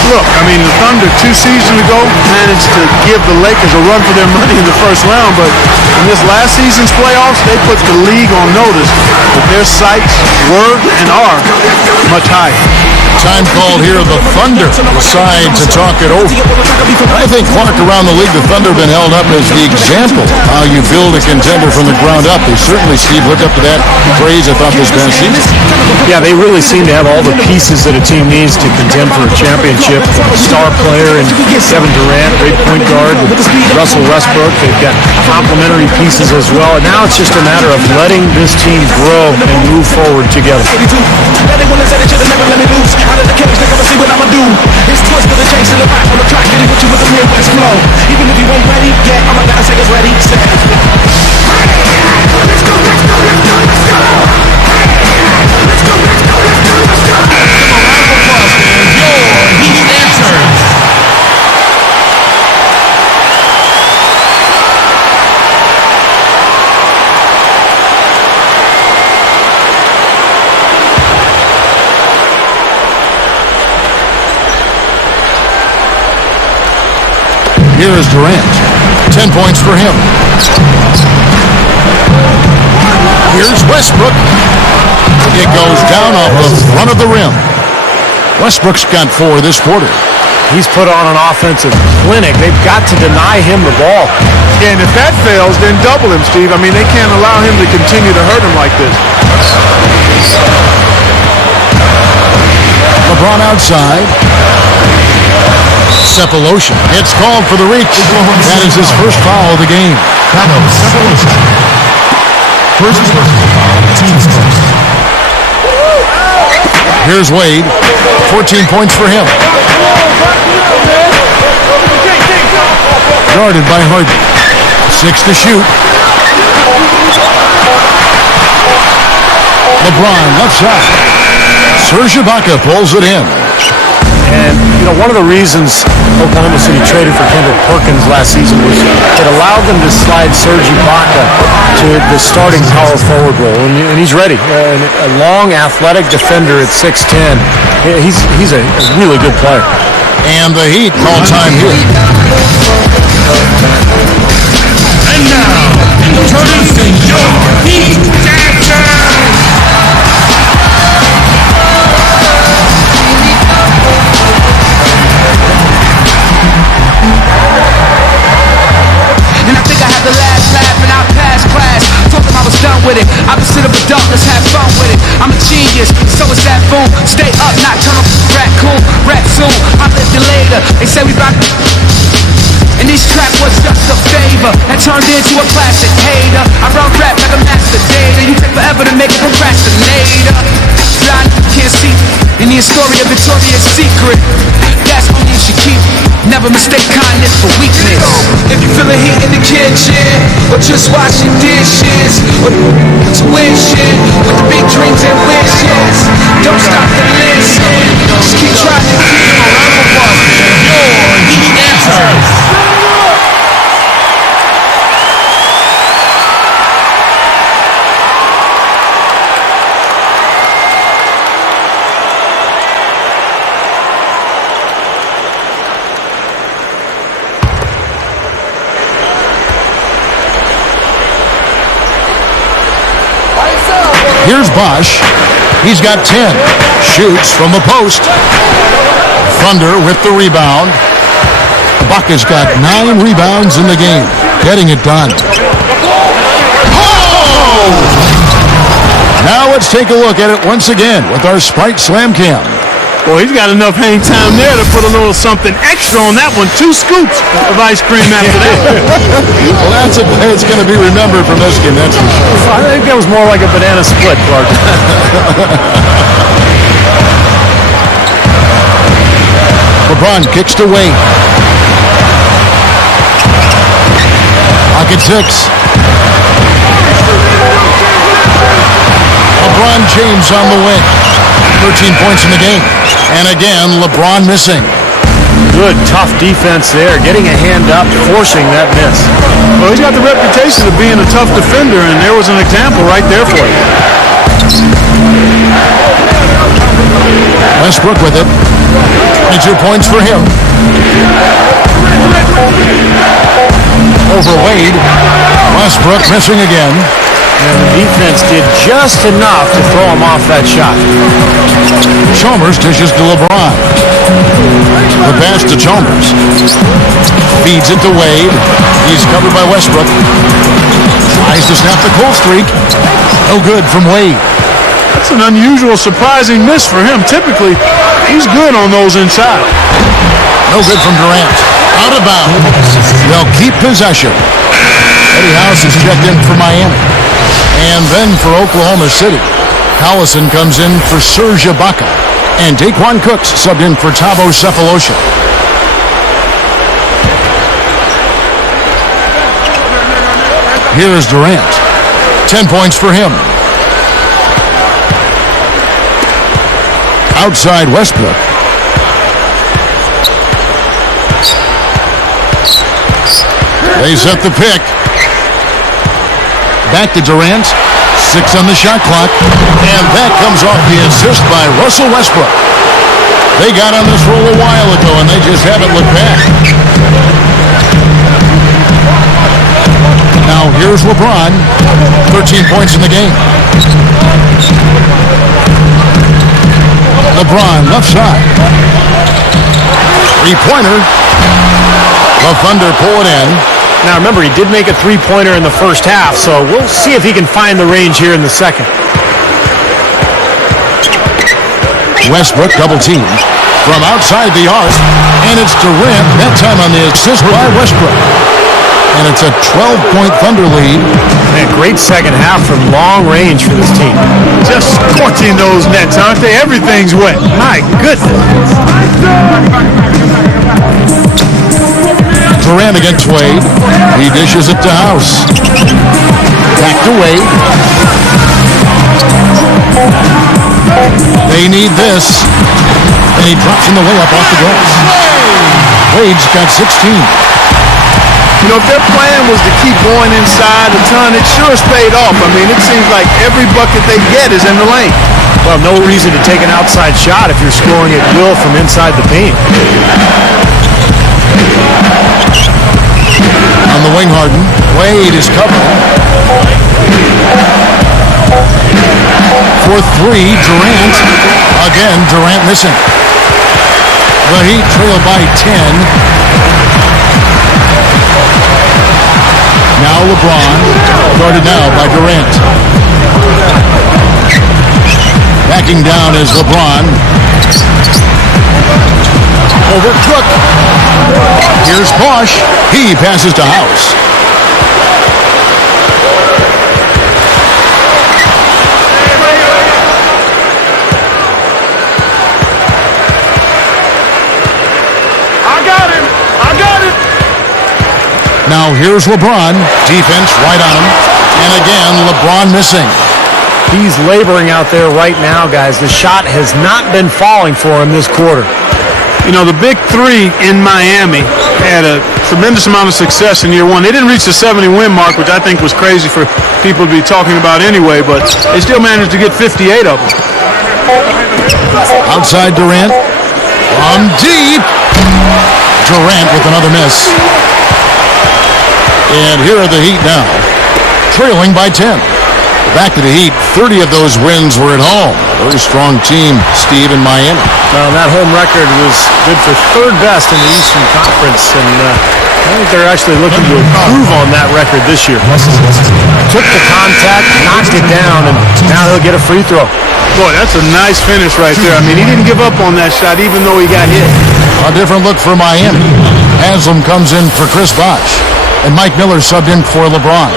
Look, I mean, the Thunder 2 seasons ago managed to give the Lakers a run for their money in the first round, but in this last season's playoffs, they put the league on notice that their sights were and are much higher. Time called here. The Thunder decide to talk it over. I think, Clark, around the league, the Thunder have been held up as the example of how you build a contender from the ground up. They certainly, Steve, lived up to that praise, I thought, this past season. Yeah, they really seem to have all the pieces that a team needs to contend for a championship. Star player and Kevin Durant, great point guard, with Russell Westbrook. They've got complementary pieces as well. And now it's just a matter of letting this team grow and move forward together. Out of the cage, they gonna see what I'ma do. It's twist with the chase to the back on the track, getting with you with the Midwest flow. Even if you ain't ready yet, all I gotta say is ready, set. Let's go, let's go, let's go, let's go. Let's go, let's go, let's go, let's go. Your Heat answers. Here is Durant. 10 points for him. Here's Westbrook. It goes down off the front of the rim. Westbrook's got 4 this quarter. He's put on an offensive clinic. They've got to deny him the ball. And if that fails, then double him, Steve. I mean, they can't allow him to continue to hurt him like this. LeBron outside. Cephalosha. It's called for the reach. That is his first foul of the game. Cephalosha. First personal foul, team's first. Here's Wade. 14 points for him. Guarded by Harden. 6 to shoot. LeBron left side. Serge Ibaka pulls it in. And, you know, one of the reasons Oklahoma City traded for Kendrick Perkins last season was it allowed them to slide Serge Ibaka to the starting power forward role. And he's ready. A long, athletic defender at 6'10". He's a really good player. And the Heat call time here. And now, introducing your Heat Dancers. And I think I had the last laugh and out past class. Told them I was done with it. Opposite of adult, let's have fun with it. I'm a genius, so is that fool. Stay up, nocturnal, raccoon, rap soon. I'll live you later. They say we rock. And this track was just a favor that turned into a classic hater. I run rap like a master data. You take forever to make a procrastinator. Blind, can't see in the story of Victoria's Secret. That's only you should keep. Never Never mistake kindness for weakness. If you feel the heat in the kitchen, or just washing dishes, or tuition, with the big dreams and wishes, don't stop to listen. Just keep trying to Your Heat answers. Here's Bosch. He's got 10. Shoots from the post. Thunder with the rebound. Ibaka's got 9 rebounds in the game. Getting it done. Oh! Now let's take a look at it once again with our Sprite Slam Cam. Well, he's got enough hang time there to put a little something extra on that one. 2 scoops of ice cream after that. Well, it's going to be remembered from this game, that's for sure. I think that was more like a banana split, Clark. LeBron kicks to Wade. Pocket 6. LeBron James on the wing. 13 points in the game. And again, LeBron missing. Good, tough defense there. Getting a hand up, forcing that miss. Well, he's got the reputation of being a tough defender, and there was an example right there for you. Westbrook with it. 22 points for him. Over Wade. Westbrook missing again. And the defense did just enough to throw him off that shot. Chalmers dishes to LeBron. The pass to Chalmers. Feeds it to Wade. He's covered by Westbrook. Tries to snap the cold streak. No good from Wade. That's an unusual, surprising miss for him. Typically, he's good on those inside. No good from Durant. Out of bounds. They'll keep possession. Eddie House is checked in for Miami. And then for Oklahoma City, Collison comes in for Serge Ibaka. And Daquan Cooks subbed in for Thabo Sefolosha. Here's Durant. 10 points for him. Outside Westbrook. They set the pick. Back to Durant. 6 on the shot clock. And that comes off the assist by Russell Westbrook. They got on this roll a while ago, and they just haven't looked back. Now here's LeBron. 13 points in the game. LeBron, left side. 3-pointer. The Thunder pull it in. Now remember, he did make a 3-pointer in the first half, so we'll see if he can find the range here in the second. Westbrook double teamed from outside the arc, and it's Durant, that time on the assist by Westbrook. And it's a 12-point Thunder lead. And a great second half from long range for this team. Just scorching those nets, aren't they? Everything's wet. My goodness. Durant against Wade. He dishes it to House. Back to Wade. They need this. And he drops in the layup off the glass. Wade's got 16. You know, if their plan was to keep going inside a ton, it sure has paid off. I mean, it seems like every bucket they get is in the lane. Well, no reason to take an outside shot if you're scoring at will from inside the paint. On the wing, Harden. Wade is covering. For 3, Durant. Again, Durant missing. The Heat trail by 10. Now LeBron, guarded now by Durant. Backing down is LeBron. Over Cook. Here's Bosch. He passes to House. I got him. Now here's LeBron. Defense right on him. And again, LeBron missing. He's laboring out there right now, guys. The shot has not been falling for him this quarter. You know, the big three in Miami had a tremendous amount of success in year one. They didn't reach the 70-win mark, which I think was crazy for people to be talking about anyway, but they still managed to get 58 of them. Outside Durant. From deep. Durant with another miss. And here are the Heat now, trailing by 10. Back to the Heat, 30 of those wins were at home. Very strong team, Steve, in Miami. Well, that home record was good for third best in the Eastern Conference, and I think they're actually looking to improve on that record this year. Took the contact, knocked it down, and now he'll get a free throw. Boy, that's a nice finish right there. I mean, he didn't give up on that shot even though he got hit. A different look for Miami. Haslam comes in for Chris Bosh, and Mike Miller subbed in for LeBron.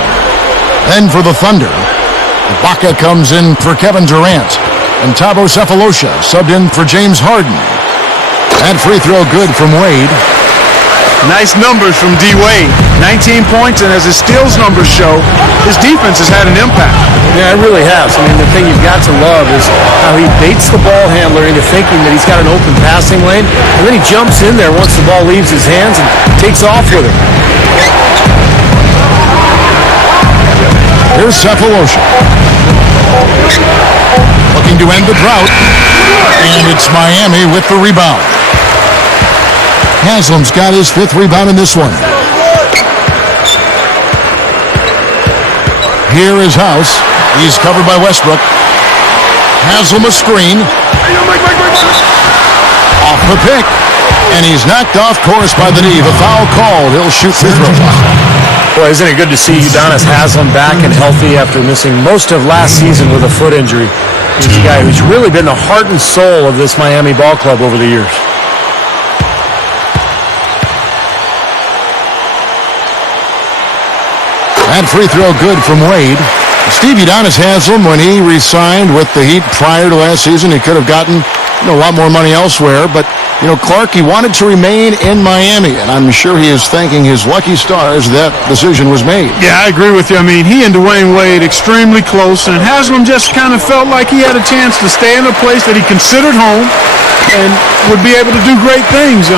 Then for the Thunder, Ibaka comes in for Kevin Durant, and Thabo Sefolosha subbed in for James Harden. That free throw good from Wade. Nice numbers from D. Wade. 19 points, and as his steals numbers show, his defense has had an impact. Yeah, it really has. I mean, the thing you've got to love is how he baits the ball handler into thinking that he's got an open passing lane, and then he jumps in there once the ball leaves his hands and takes off with it. Here's Sefolosha. Looking to end the drought, and it's Miami with the rebound. Haslam's got his 5th rebound in this one. Here is House. He's covered by Westbrook. Haslam a screen. Off the pick. And he's knocked off course by the knee. The foul called. He'll shoot free throws. Boy, isn't it good to see Udonis Haslam back and healthy after missing most of last season with a foot injury. He's a guy who's really been the heart and soul of this Miami ball club over the years. That free throw good from Wade. Steve Udonis Haslam, when he re-signed with the Heat prior to last season, he could have gotten a lot more money elsewhere. But, Clark, he wanted to remain in Miami, and I'm sure he is thanking his lucky stars that decision was made. Yeah, I agree with you. I mean, he and Dwayne Wade extremely close, and Haslam just kind of felt like he had a chance to stay in a place that he considered home and would be able to do great things.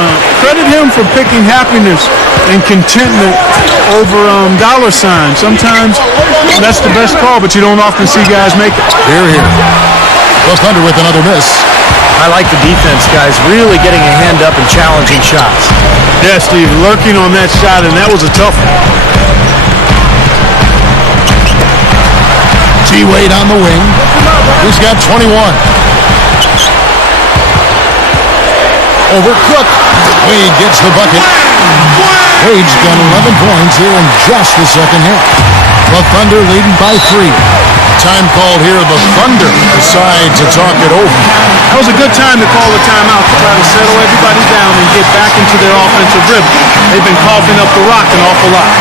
Credit him for picking happiness and contentment over dollar signs. Sometimes that's the best call, but you don't often see guys make it. Here. The Thunder with another miss. I like the defense, guys, really getting a hand up and challenging shots. Yeah, Steve, lurking on that shot, and that was a tough one. T-Wade on the wing. He's got 21. Over Cook. Wade gets the bucket. Wade's got 11 points here in just the second half. The Thunder leading by 3. Time called here. The Thunder decide to talk it over. That was a good time to call the timeout to try to settle everybody down and get back into their offensive rhythm. They've been coughing up the rock an awful lot.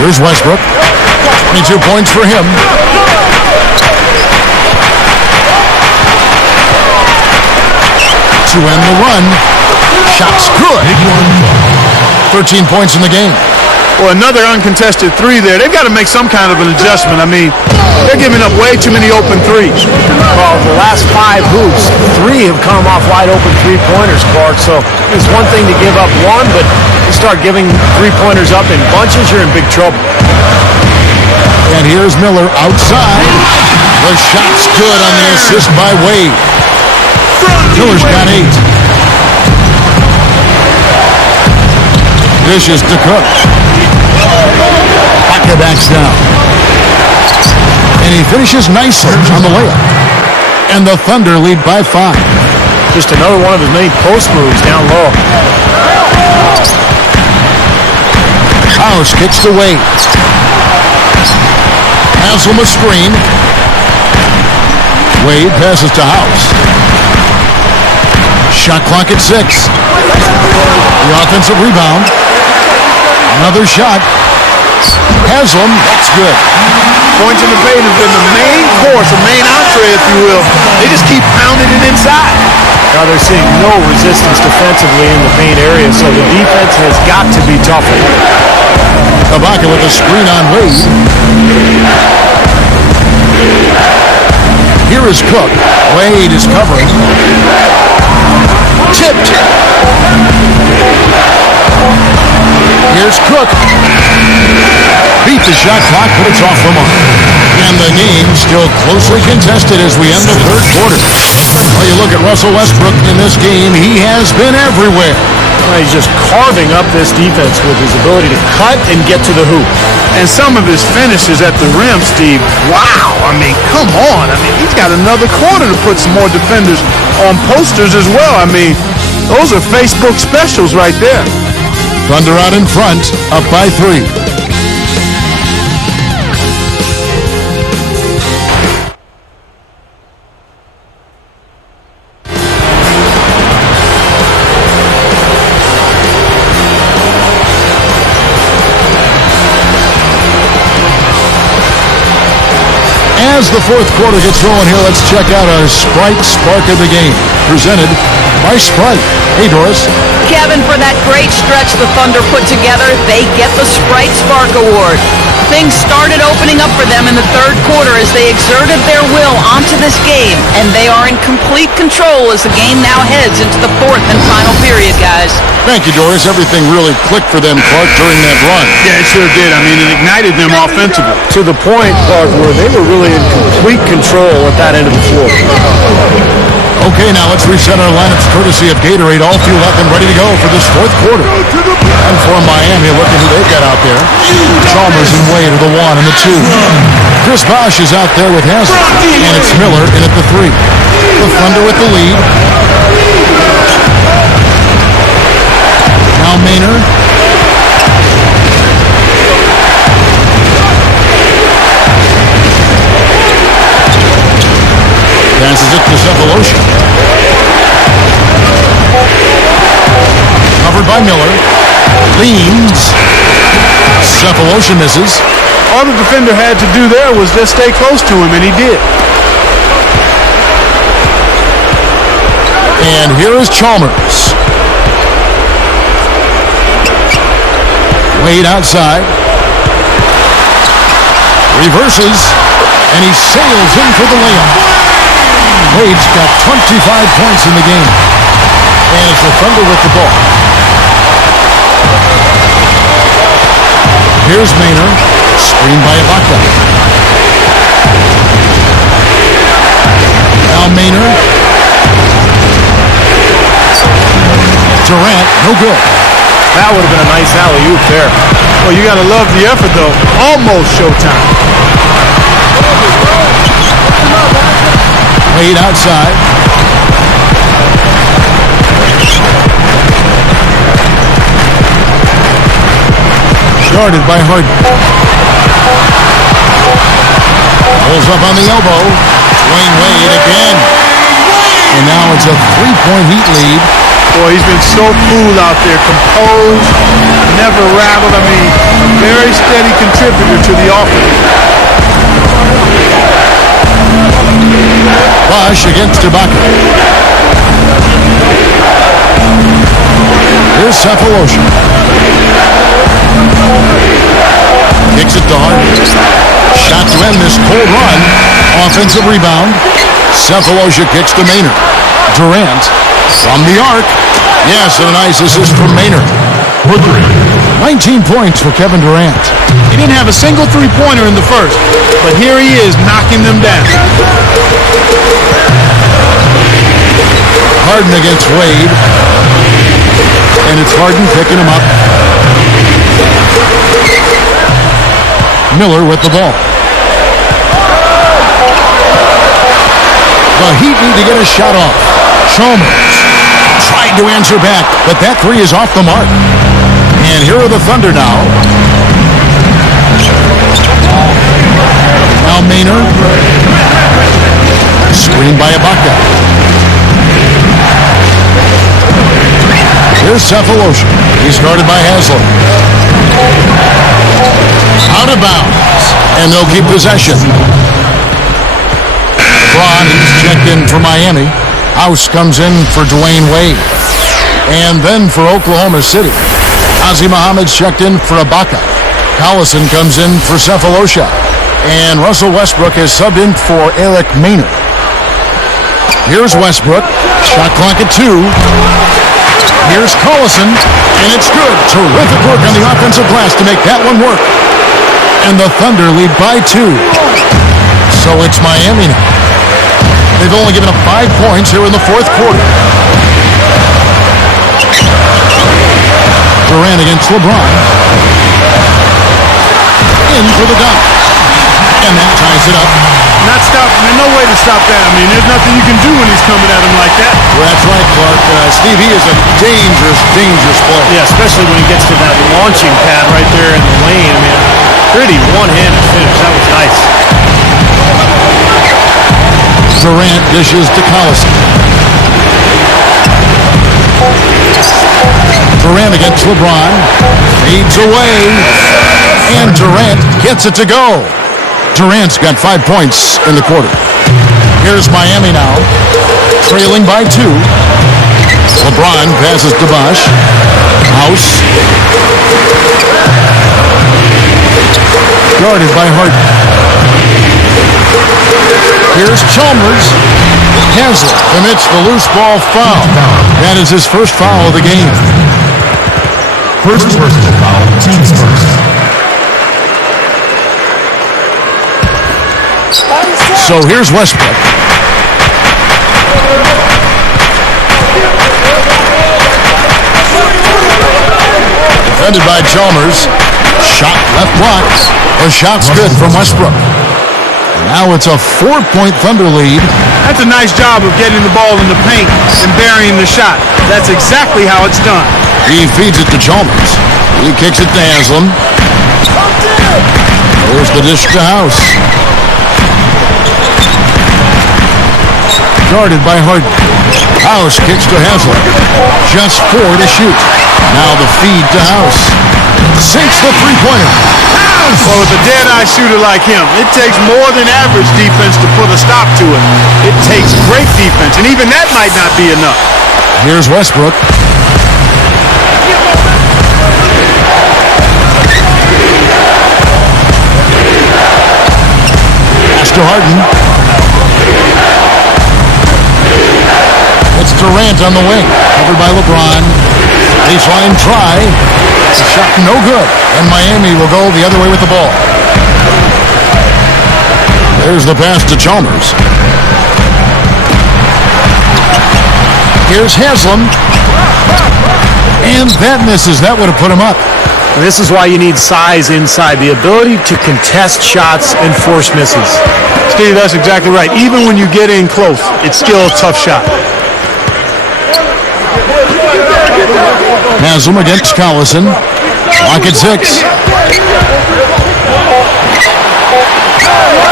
Here's Westbrook. 22 points for him. To end the run. Shot's good. 13 points in the game. Well, another uncontested 3 there. They've got to make some kind of an adjustment. I mean, They're giving up way too many open threes. Well, the last 5 hoops, 3 have come off wide open three-pointers, Clark. So it's one thing to give up one, but you start giving three-pointers up in bunches, you're in big trouble. And here's Miller outside. The shot's good on the assist by Wade. Miller's got 8. Dishes to Cook. Baca backs down. And he finishes nicely on the layup. And the Thunder lead by 5. Just another one of his many post moves down low. House kicks to Wade. Hansel a screen. Wade passes to House. Shot clock at 6. The offensive rebound. Another shot. Haslam, that's good. Points in the paint has been the main course, the main entree, if you will. They just keep pounding it inside. Now they're seeing no resistance defensively in the paint area, so the defense has got to be tougher. Ibaka with a screen on Wade. Here is Cook. Wade is covering. Tipped. Here's Cook. Beat the shot clock, but it's off the mark. And the game still closely contested as we end the third quarter. Well, you look at Russell Westbrook in this game, he has been everywhere. He's just carving up this defense with his ability to cut and get to the hoop. And some of his finishes at the rim, Steve, wow. I mean, come on. I mean, he's got another quarter to put some more defenders on posters as well. I mean, those are Facebook specials right there. Thunder out in front, up by 3. As the fourth quarter gets rolling here, let's check out our Sprite Spark of the Game, presented by Sprite. Hey, Doris. Kevin, for that great stretch the Thunder put together, they get the Sprite Spark Award. Things started opening up for them in the third quarter as they exerted their will onto this game, and they are in complete control as the game now heads into the fourth and final period, guys. Thank you, Doris. Everything really clicked for them, Clark, during that run. Yeah, it sure did. I mean, it ignited them offensively. To the point, Clark, where they were really in complete control at that end of the floor. Okay, now let's reset our lineups courtesy of Gatorade. All fueled up and ready to go for this fourth quarter. And for Miami, look at who they've got out there. Chalmers and Wade are the 1 and the 2. Chris Bosh is out there with Haslem. And it's Miller in at the 3. The Thunder with the lead. Now Maynard. Passes it to Cephalosha. Covered by Miller. Leans. Cephalosha misses. All the defender had to do there was just stay close to him, and he did. And here is Chalmers. Wade outside. Reverses. And he sails in for the layup. Wade's got 25 points in the game. And it's the Thunder with the ball. Here's Maynard. Screened by Ibaka. Now Maynard. Durant, no good. That would have been a nice alley-oop there. Well, you got to love the effort, though. Almost showtime. Wade outside. Guarded by Harden. Pulls up on the elbow. Dwayne Wade again. And now it's a 3-point Heat lead. Boy, he's been so cool out there. Composed, never rattled. I mean, very steady contributor to the offense. Bosh against Ibaka. Here's Cephalosha. Kicks it to Harden. Shot to end this quarter. full run. Offensive rebound. Cephalosha kicks to Maynard. Durant from the arc. Yes, and a nice assist from Maynard. 19 points for Kevin Durant. He didn't have a single three-pointer in the first, but here he is knocking them down. Harden against Wade. And it's Harden picking him up. Miller with the ball. The Heat need to get a shot off. Chalmers tried to answer back, but that three is off the mark. And here are the Thunder now. Now Maynard. Screened by Ibaka. Here's Cephalosha. He's guarded by Haslam. Out of bounds. And they'll keep possession. LeBron, he's checked in for Miami. House comes in for Dwayne Wade. And then for Oklahoma City, Ozzie Muhammad's checked in for Ibaka. Collison comes in for Cephalosha. And Russell Westbrook has subbed in for Eric Maynard. Here's Westbrook. Shot clock at 2. Here's Collison. And it's good. Terrific work on the offensive glass to make that one work. And the Thunder lead by 2. So it's Miami now. They've only given up 5 points here in the fourth quarter. Durant against LeBron. In for the dunk. And that ties it up. Not stopping. There's no way to stop that. I mean, there's nothing you can do when he's coming at him like that. Well, that's right, Clark. Steve, he is a dangerous, dangerous player. Yeah, especially when he gets to that launching pad right there in the lane. I mean, pretty one-handed finish. That was nice. Durant dishes to Collison. Durant against LeBron. Feeds away. And Durant gets it to go. Durant's got 5 points in the quarter. Here's Miami now. Trailing by 2. LeBron passes to Bosh. House. Guarded by Harden. Here's Chalmers. Haslam commits the loose ball foul. That is his first foul of the game. First personal foul, team's first. So here's Westbrook. Defended by Chalmers. Shot left block. The shot's good from Westbrook. Now it's a 4-point Thunder lead. That's a nice job of getting the ball in the paint and burying the shot. That's exactly how it's done. He feeds it to Chalmers. He kicks it to Haslam. There's the dish to House. Guarded by Harden. House kicks to Haslam. Just 4 to shoot. Now the feed to House. Sinks the three-pointer. Well, with a dead-eye shooter like him, it takes more than average defense to put a stop to it. It takes great defense, and even that might not be enough. Here's Westbrook. Pass to Harden. It's Durant on the wing. Covered by LeBron. Baseline try. Shot no good. And Miami will go the other way with the ball. There's the pass to Chalmers. Here's Haslam. And that misses. That would have put him up. And this is why you need size inside. The ability to contest shots and force misses. Steve, that's exactly right. Even when you get in close, it's still a tough shot. Haslam against Collison. Clock at 6.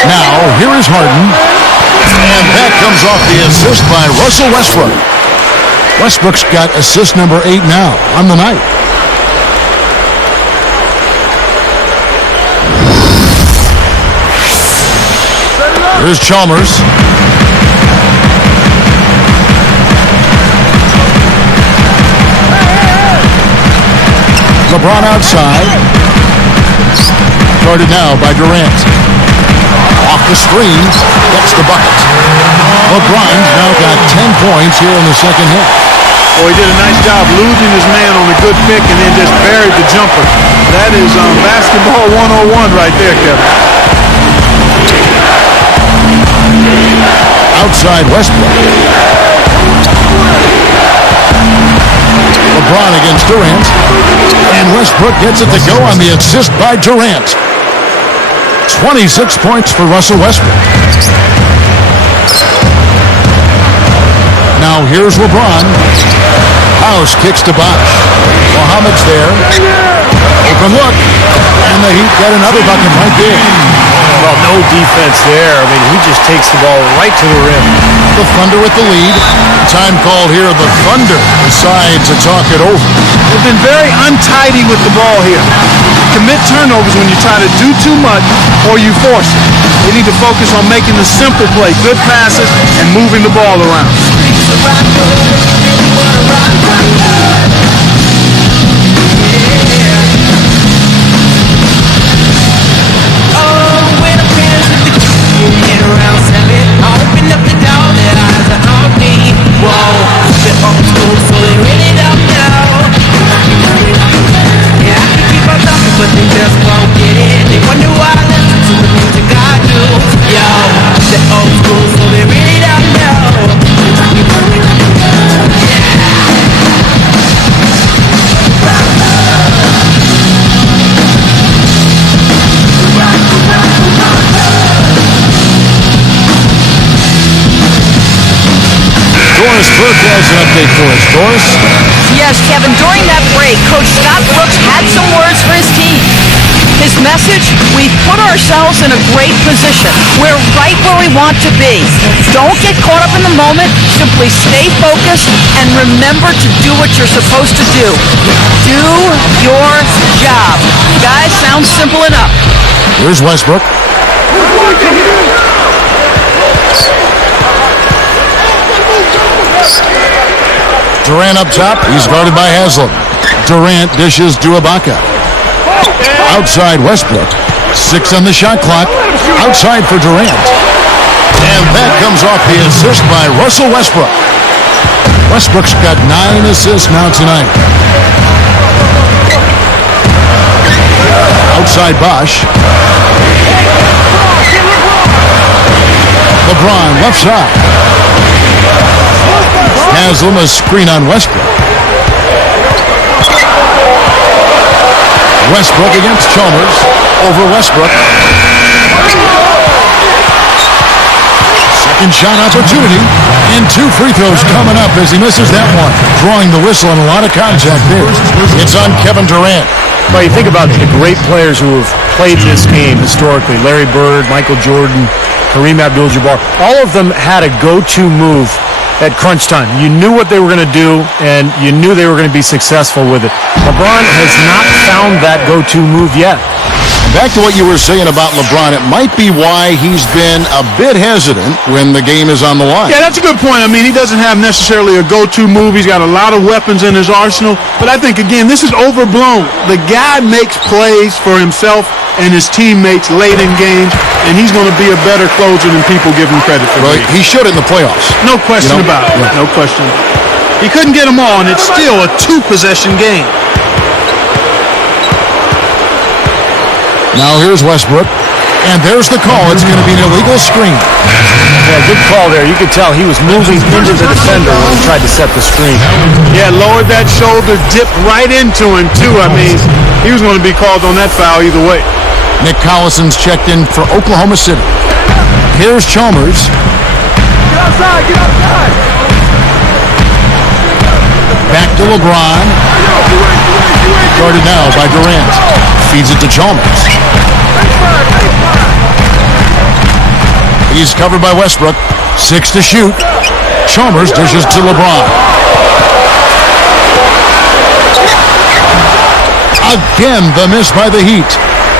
Now, here is Harden. And that comes off the assist by Russell Westbrook. Westbrook's got assist number 8 now on the night. Here's Chalmers. LeBron outside. Guarded now by Durant. Off the screen, gets the bucket. LeBron's now got 10 points here in the second half. Boy, he did a nice job losing his man on a good pick and then just buried the jumper. That is basketball 101 right there, Kevin. Outside Westbrook. LeBron against Durant. And Westbrook gets it to go on the assist by Durant. 26 points for Russell Westbrook. Now here's LeBron. House kicks to Bosh. Mohamed's there. Open look. And the Heat get another bucket right there. Well, no defense there. I mean, he just takes the ball right to the rim. The Thunder with the lead. Time called here. The Thunder decide to talk it over. They've been very untidy with the ball here. Commit turnovers when you try to do too much or you force it. They need to focus on making the simple play, good passes, and moving the ball around. But they just won't get it. They wonder why I listen to the music I do. Yo, the old school, so they really don't know. Doris Burke has an update for us. Doris? Yes, Kevin, during that break, Coach Scott Brooks had some words for his team. His message, we've put ourselves in a great position. We're right where we want to be. Don't get caught up in the moment. Simply stay focused and remember to do what you're supposed to do. Do your job. Guys, sounds simple enough. Here's Westbrook. Durant up top. He's guarded by Haslam. Durant dishes to Ibaka. Outside Westbrook. 6 on the shot clock. Outside for Durant. And that comes off the assist by Russell Westbrook. Westbrook's got 9 assists now tonight. Outside Bosh. LeBron left side. Haslam a screen on Westbrook. Westbrook against Chalmers. Over Westbrook. Second shot opportunity. And 2 free throws coming up as he misses that one. Drawing the whistle and a lot of contact there. It's on Kevin Durant. Well, you think about the great players who have played this game historically. Larry Bird, Michael Jordan, Kareem Abdul-Jabbar. All of them had a go-to move at crunch time. You knew what they were going to do, and you knew they were going to be successful with it. LeBron has not found that go-to move yet. Back to what you were saying about LeBron, it might be why he's been a bit hesitant when the game is on the line. Yeah, that's a good point. I mean, he doesn't have necessarily a go-to move. He's got a lot of weapons in his arsenal. But I think, again, this is overblown. The guy makes plays for himself and his teammates late in games, and he's going to be a better closer than people give him credit for. Right. He should in the playoffs. No question about it. Yeah. No question. He couldn't get them all, and it's still a 2-possession game. Now here's Westbrook, and there's the call. It's going to be an illegal screen. Yeah, good call there. You could tell he was moving into the defender when he tried to set the screen. Yeah, lowered that shoulder, dipped right into him, too. I mean, he was going to be called on that foul either way. Nick Collison's checked in for Oklahoma City. Here's Chalmers. Get outside, get outside. Back to LeBron. Guarded now by Durant. Feeds it to Chalmers. He's covered by Westbrook. 6 to shoot. Chalmers dishes to LeBron. Again, the miss by the Heat.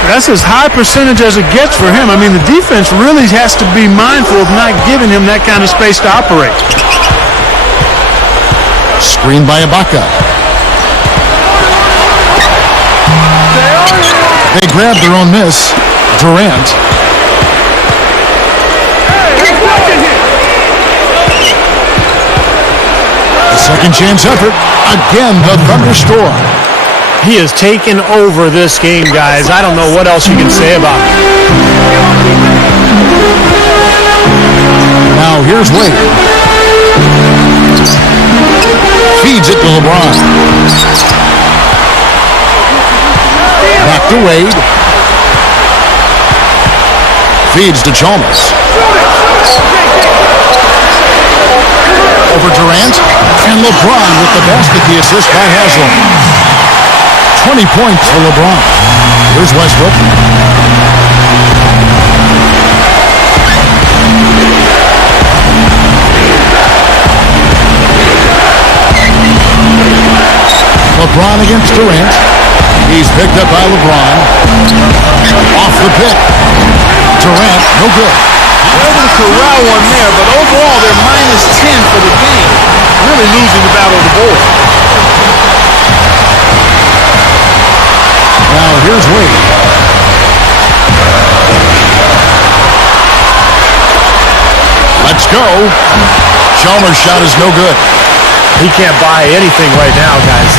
That's as high percentage as it gets for him. I mean, the defense really has to be mindful of not giving him that kind of space to operate. Screened by Ibaka. They grab their own miss. Durant. Second chance effort. Again, the Thunder score. He has taken over this game, guys. I don't know what else you can say about it. Now here's Wade. Feeds it to LeBron. Back to Wade. Feeds to Chalmers. Over Durant. And LeBron with the basket, the assist by Haslam. 20 points for LeBron. Here's Westbrook. LeBron against Durant. He's picked up by LeBron. Off the pick. Durant, no good. They're able to corral one there, but overall they're minus 10 for the game. Really losing the battle of the board. Now here's Wade. Let's go. Chalmers' shot is no good. He can't buy anything right now, guys.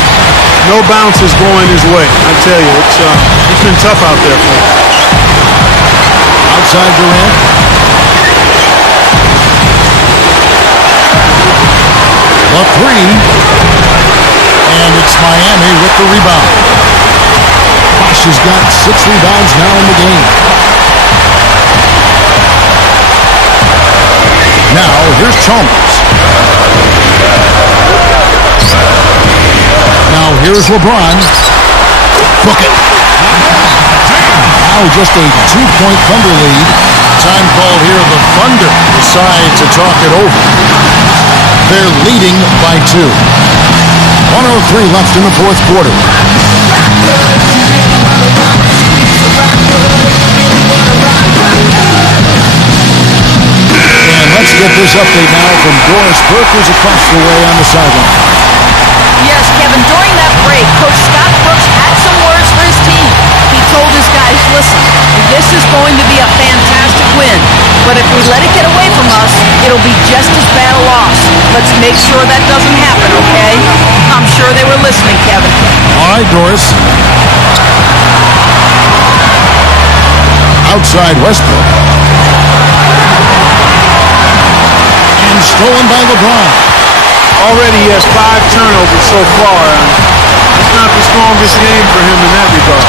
No bounces going his way. I tell you, it's been tough out there for him. Outside Durant. The three. And it's Miami with the rebound. Bosh has got 6 rebounds now in the game. Now, here's Chalmers. Now, here's LeBron. Book it. Now, just a 2-point Thunder lead. Time called here. The Thunder decide to talk it over. They're leading by 2. 1:03 left in the fourth quarter. And let's get this update now from Doris Burke, who's across the way on the sideline. Yes, Kevin, during that break, Coach Scott Brooks had some words for his team. He told his guys, listen, this is going to be a fantastic win, but if we let it get away from us, it'll be just as bad a loss. Let's make sure that doesn't happen, okay? I'm sure they were listening, Kevin. All right, Doris. Outside Westbrook. And stolen by LeBron. Already he has 5 turnovers so far. It's not the strongest game for him in that regard.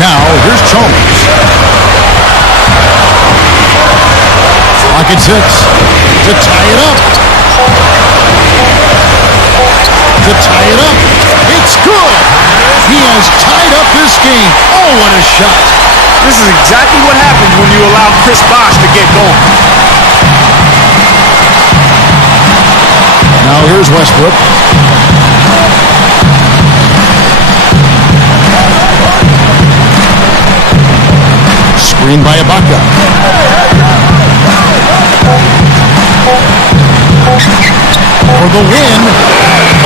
Now, here's Chalmers. Clock at 6. To tie it up. To tie it up. It's good. He has tied up this game. Oh, what a shot. This is exactly what happens when you allow Chris Bosh to get going. Now here's Westbrook. Screen by Ibaka. For the win.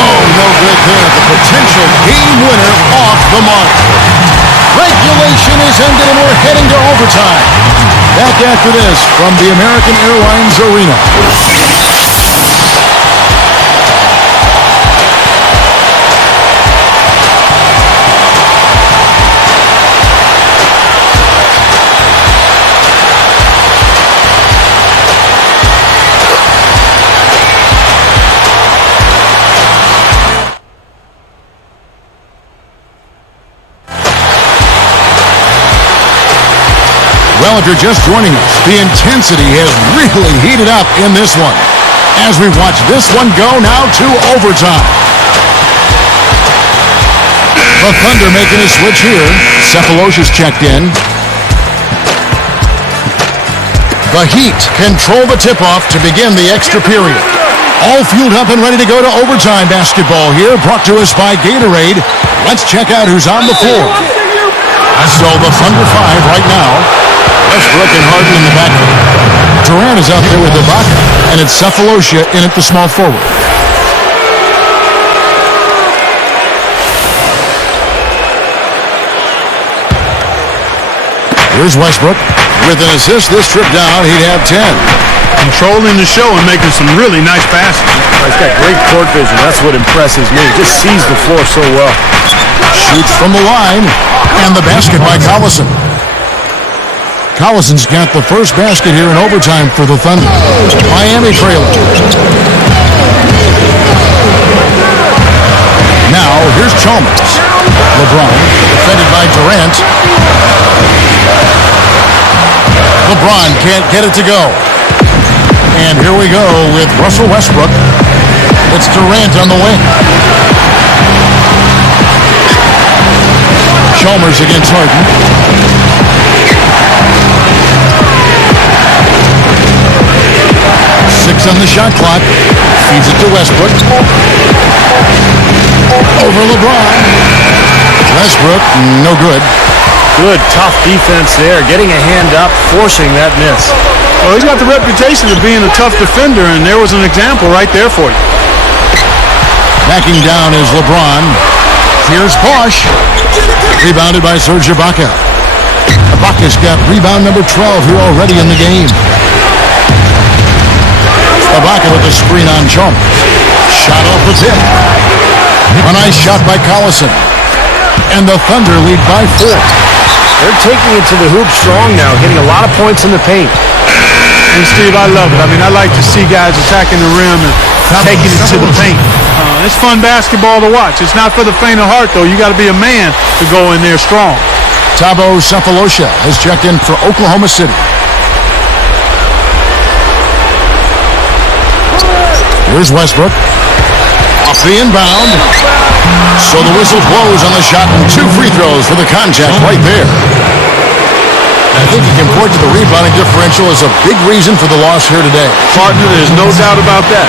Oh, no good there. The potential game winner off the mark. Regulation is ended and we're heading to overtime. Back after this from the American Airlines Arena. Well, if you're just joining us, the intensity has really heated up in this one. As we watch this one go now to overtime. The Thunder making a switch here. Cephalosha's checked in. The Heat control the tip-off to begin the extra period. All fueled up and ready to go to overtime basketball here, brought to us by Gatorade. Let's check out who's on the floor. So the Thunder 5 right now. Westbrook and Harden in the backcourt. Durant is out there with Ibaka, and it's Cephalosha in at the small forward. Here's Westbrook. With an assist this trip down, he'd have 10. controlling the show and making some really nice passes. He's got great court vision. That's what impresses me. He just sees the floor so well. Shoots from the line, and the basket by Collison. Collison's got the first basket here in overtime for the Thunder. Miami trailing. Now, here's Chalmers. LeBron, defended by Durant. LeBron can't get it to go. And here we go with Russell Westbrook. It's Durant on the wing. Chalmers against Harden. Six on the shot clock. Feeds it to Westbrook. Over LeBron. Westbrook, no good. Good, tough defense there. Getting a hand up, forcing that miss. Well, he's got the reputation of being a tough defender, and there was an example right there for you. Backing down is LeBron. Here's Bosch. Rebounded by Serge Ibaka. Ibaka's got rebound number 12 here already in the game. Ibaka with the screen on Chalmers. Shot off the tip. A nice shot by Collison. And the Thunder lead by 4. They're taking it to the hoop strong now, getting a lot of points in the paint. And Steve, I love it. I mean, I like to see guys attacking the rim and taking it to the paint. It's fun basketball to watch. It's not for the faint of heart, though. You got to be a man to go in there strong. Thabo Sefolosha has checked in for Oklahoma City. Here's Westbrook. Off the inbound. So the whistle blows on the shot and 2 free throws for the contact right there. I think you can point to the rebounding differential as a big reason for the loss here today. Partner, there's no doubt about that.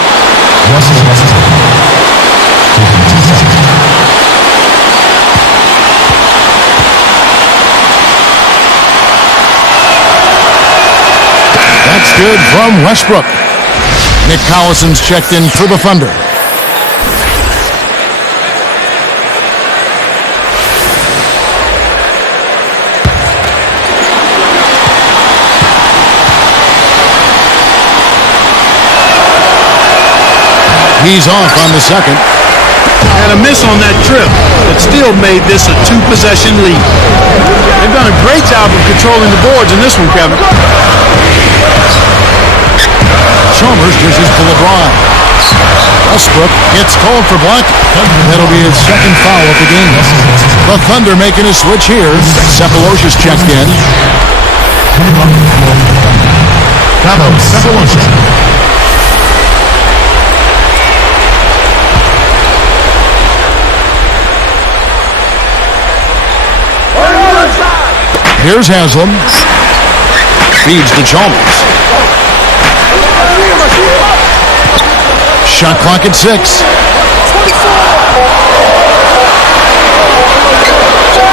That's good from Westbrook. Nick Collison's checked in for the Thunder. He's off on the second. Had a miss on that trip, but still made this a 2-possession lead. They've done a great job of controlling the boards in this one, Kevin. Chalmers dishes to LeBron. Westbrook gets called for blocking. That'll be his second foul of the game. The Thunder making a switch here. Sefolosha's checked in. Thabo Sefolosha. Here's Haslam. Feeds to Chalmers. Shot clock at 6.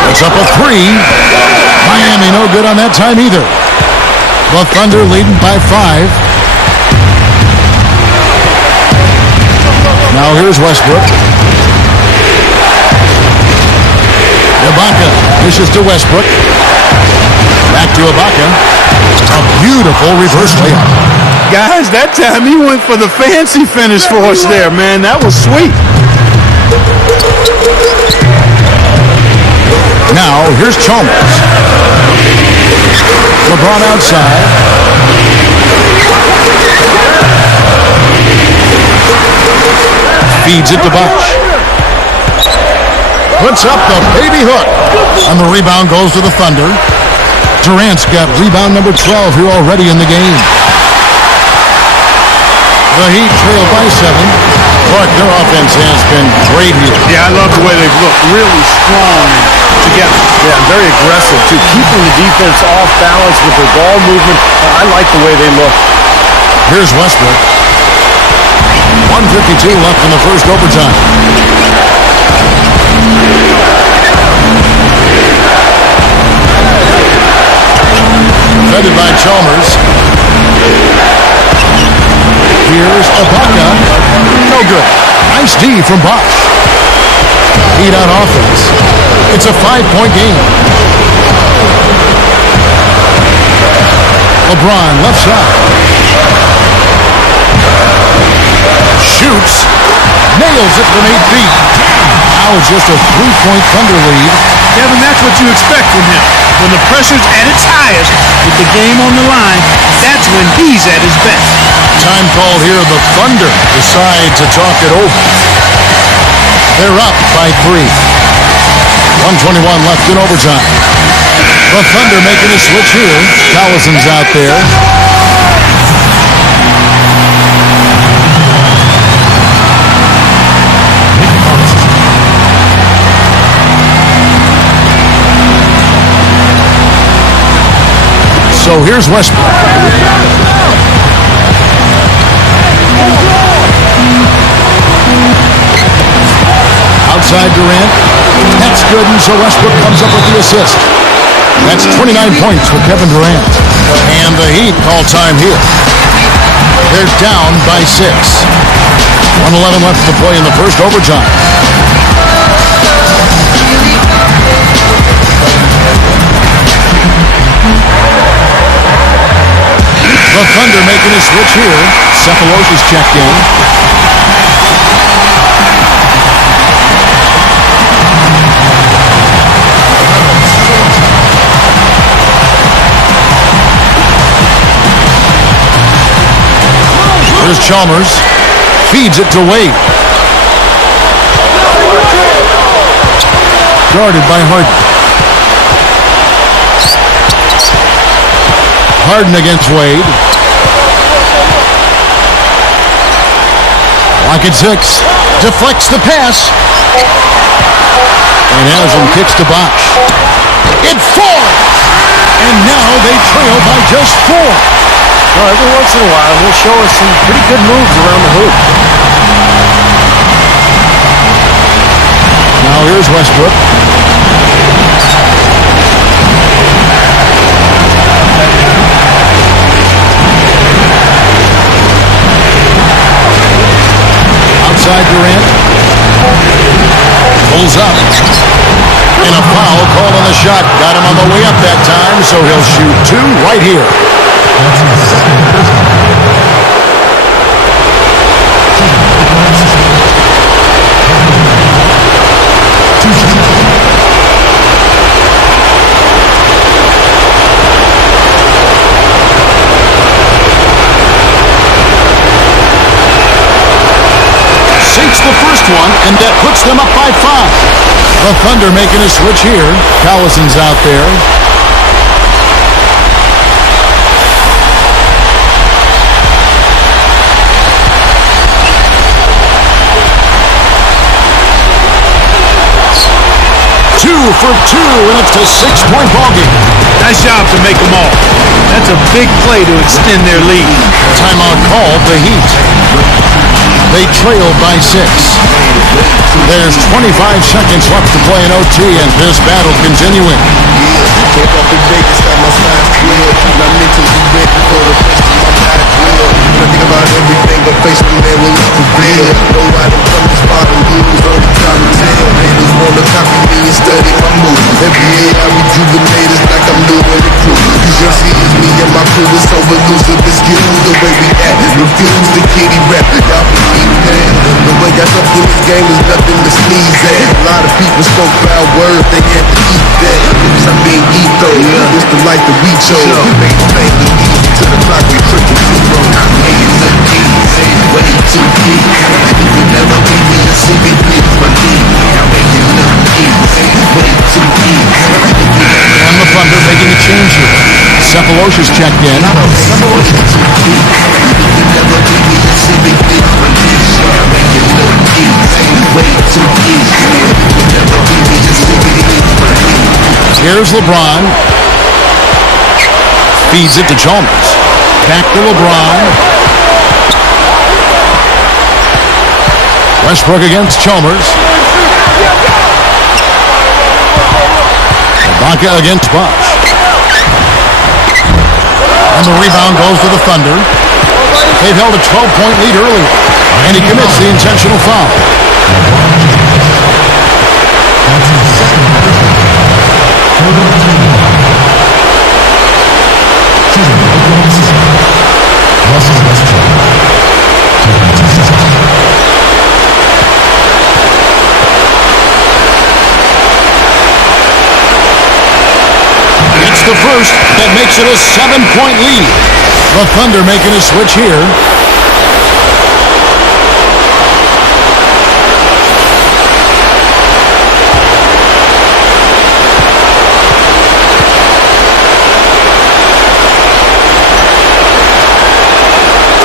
It's up a 3. Miami no good on that time either. The Thunder leading by 5. Now here's Westbrook. Ibaka dishes to Westbrook. Back to Ibaka. A beautiful reverse layup. Guys, that time he went for the fancy finish for us there, man. That was sweet. Now, here's Chalmers. LeBron outside. Feeds it to Bosch. Puts up the baby hook. And the rebound goes to the Thunder. Durant's got rebound number 12 here already in the game. The Heat trail by 7. Clark, their offense has been great here. Yeah, I love the way they've looked. Really strong and together. Yeah, very aggressive, too. Keeping the defense off balance with their ball movement. I like the way they look. Here's Westbrook. 1:52 left in the first overtime. Defended by Chalmers. Here's Ibaka. No good. Nice D from Bosch. Heat on offense. It's a 5-point game. LeBron left side. shoots. Nails it from 8 feet. Now it's just a 3-point Thunder lead. Kevin, that's what you expect from him. When the pressure's at its highest, with the game on the line, that's when he's at his best. Time call here. The Thunder decide to talk it over. They're up by 3. 1:21 left in overtime. The Thunder making a switch here. Collison's out there. So here's Westbrook. Outside Durant. That's good, and so Westbrook comes up with the assist. That's 29 points for Kevin Durant. And the Heat call time here. They're down by 6. 1:11 left to play in the first overtime. The Thunder making a switch here. Cephalosha's checked in. Here's Chalmers. Feeds it to Wade. Guarded by Harden. Harden against Wade. Lock at 6. Deflects the pass. And Haslam kicks to Bosch. It falls! And now they trail by just 4. Well, every once in a while, he'll show us some pretty good moves around the hoop. Now here's Westbrook. Outside Durant. Pulls up. And a foul call on the shot. Got him on the way up that time, so he'll shoot 2 right here. That's his second personal. 6 the first one, and that puts them up by 5. The Thunder making a switch here. Collison's out there. For 2, and it's a 6-point ballgame. Nice job to make them all. That's a big play to extend their lead. Timeout called the Heat. They trail by 6. There's 25 seconds left to play in OT, and this battle continuing. Nothing about everything, but face the man will look for real. No, I don't come this far to lose. On the top of 10, haters wanna copy me and study my moves. NBA, I rejuvenate, it's like I'm new in the crew. You just see it's me and my crew is so elusive. It's you, the way we act, refuse the kitty rap. Y'all can keep that. The way I jump in this game is nothing to sneeze at. A lot of people spoke foul words, they had to eat that. Oops, I mean eat those. It's the life that we chose. Make the thing look easy to the clock, we triple to bro. Way too deep. You could never beat me, you see me bleed my lead. I make it look easy. Way too deep. And the Thunder making a change here. Cephalosha's checked in. You could never beat me, you see me bleed my lead. I make it look easy. Way too easy. You could never beat me, you see me bleed my lead. Here's LeBron. Feeds it to Chalmers. Back to LeBron. Westbrook against Chalmers. Ibaka against Bosch. And the rebound goes to the Thunder. They've held a 12-point lead earlier. And he commits the intentional foul. That's his second personal. Oklahoma City. Russell Westbrook. first that makes it a 7-point lead. The Thunder making a switch here.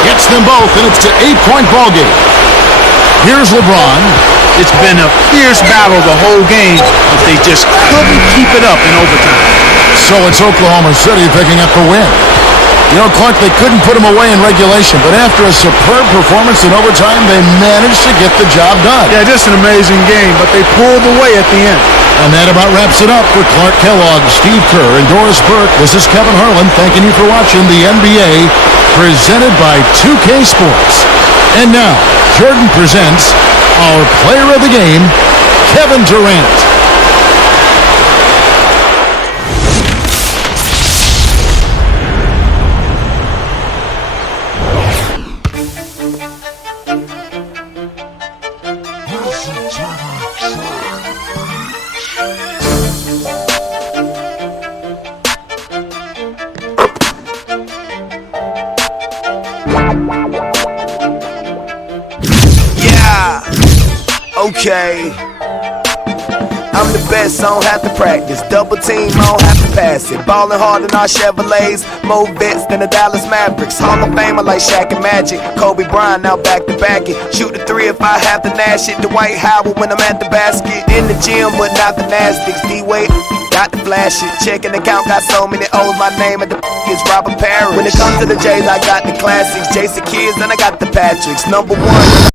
Gets them both, and it's an 8-point ball game. Here's LeBron. It's been a fierce battle the whole game, but they just couldn't keep it up in overtime. So it's Oklahoma City picking up the win. You know, Clark, they couldn't put him away in regulation, but after a superb performance in overtime, they managed to get the job done. Yeah, just an amazing game, but they pulled away at the end. And that about wraps it up for Clark Kellogg, Steve Kerr, and Doris Burke. This is Kevin Harlan thanking you for watching the NBA presented by 2K Sports. And now, Jordan presents our player of the game, Kevin Durant. Okay, I'm the best, I don't have to practice. Double team, I don't have to pass it. Ballin' hard in our Chevrolets, more vets than the Dallas Mavericks. Hall of Famer like Shaq and Magic. Kobe Bryant now back to back it. Shoot the three if I have to nash it. Dwight Howard when I'm at the basket. In the gym, but not the Nastics. D-Wade, got to flash it. Checking account, got so many O's. My name at the is Robert Parrish. When it comes to the J's, I got the classics. Jason Kids, then I got the Patricks. Number one.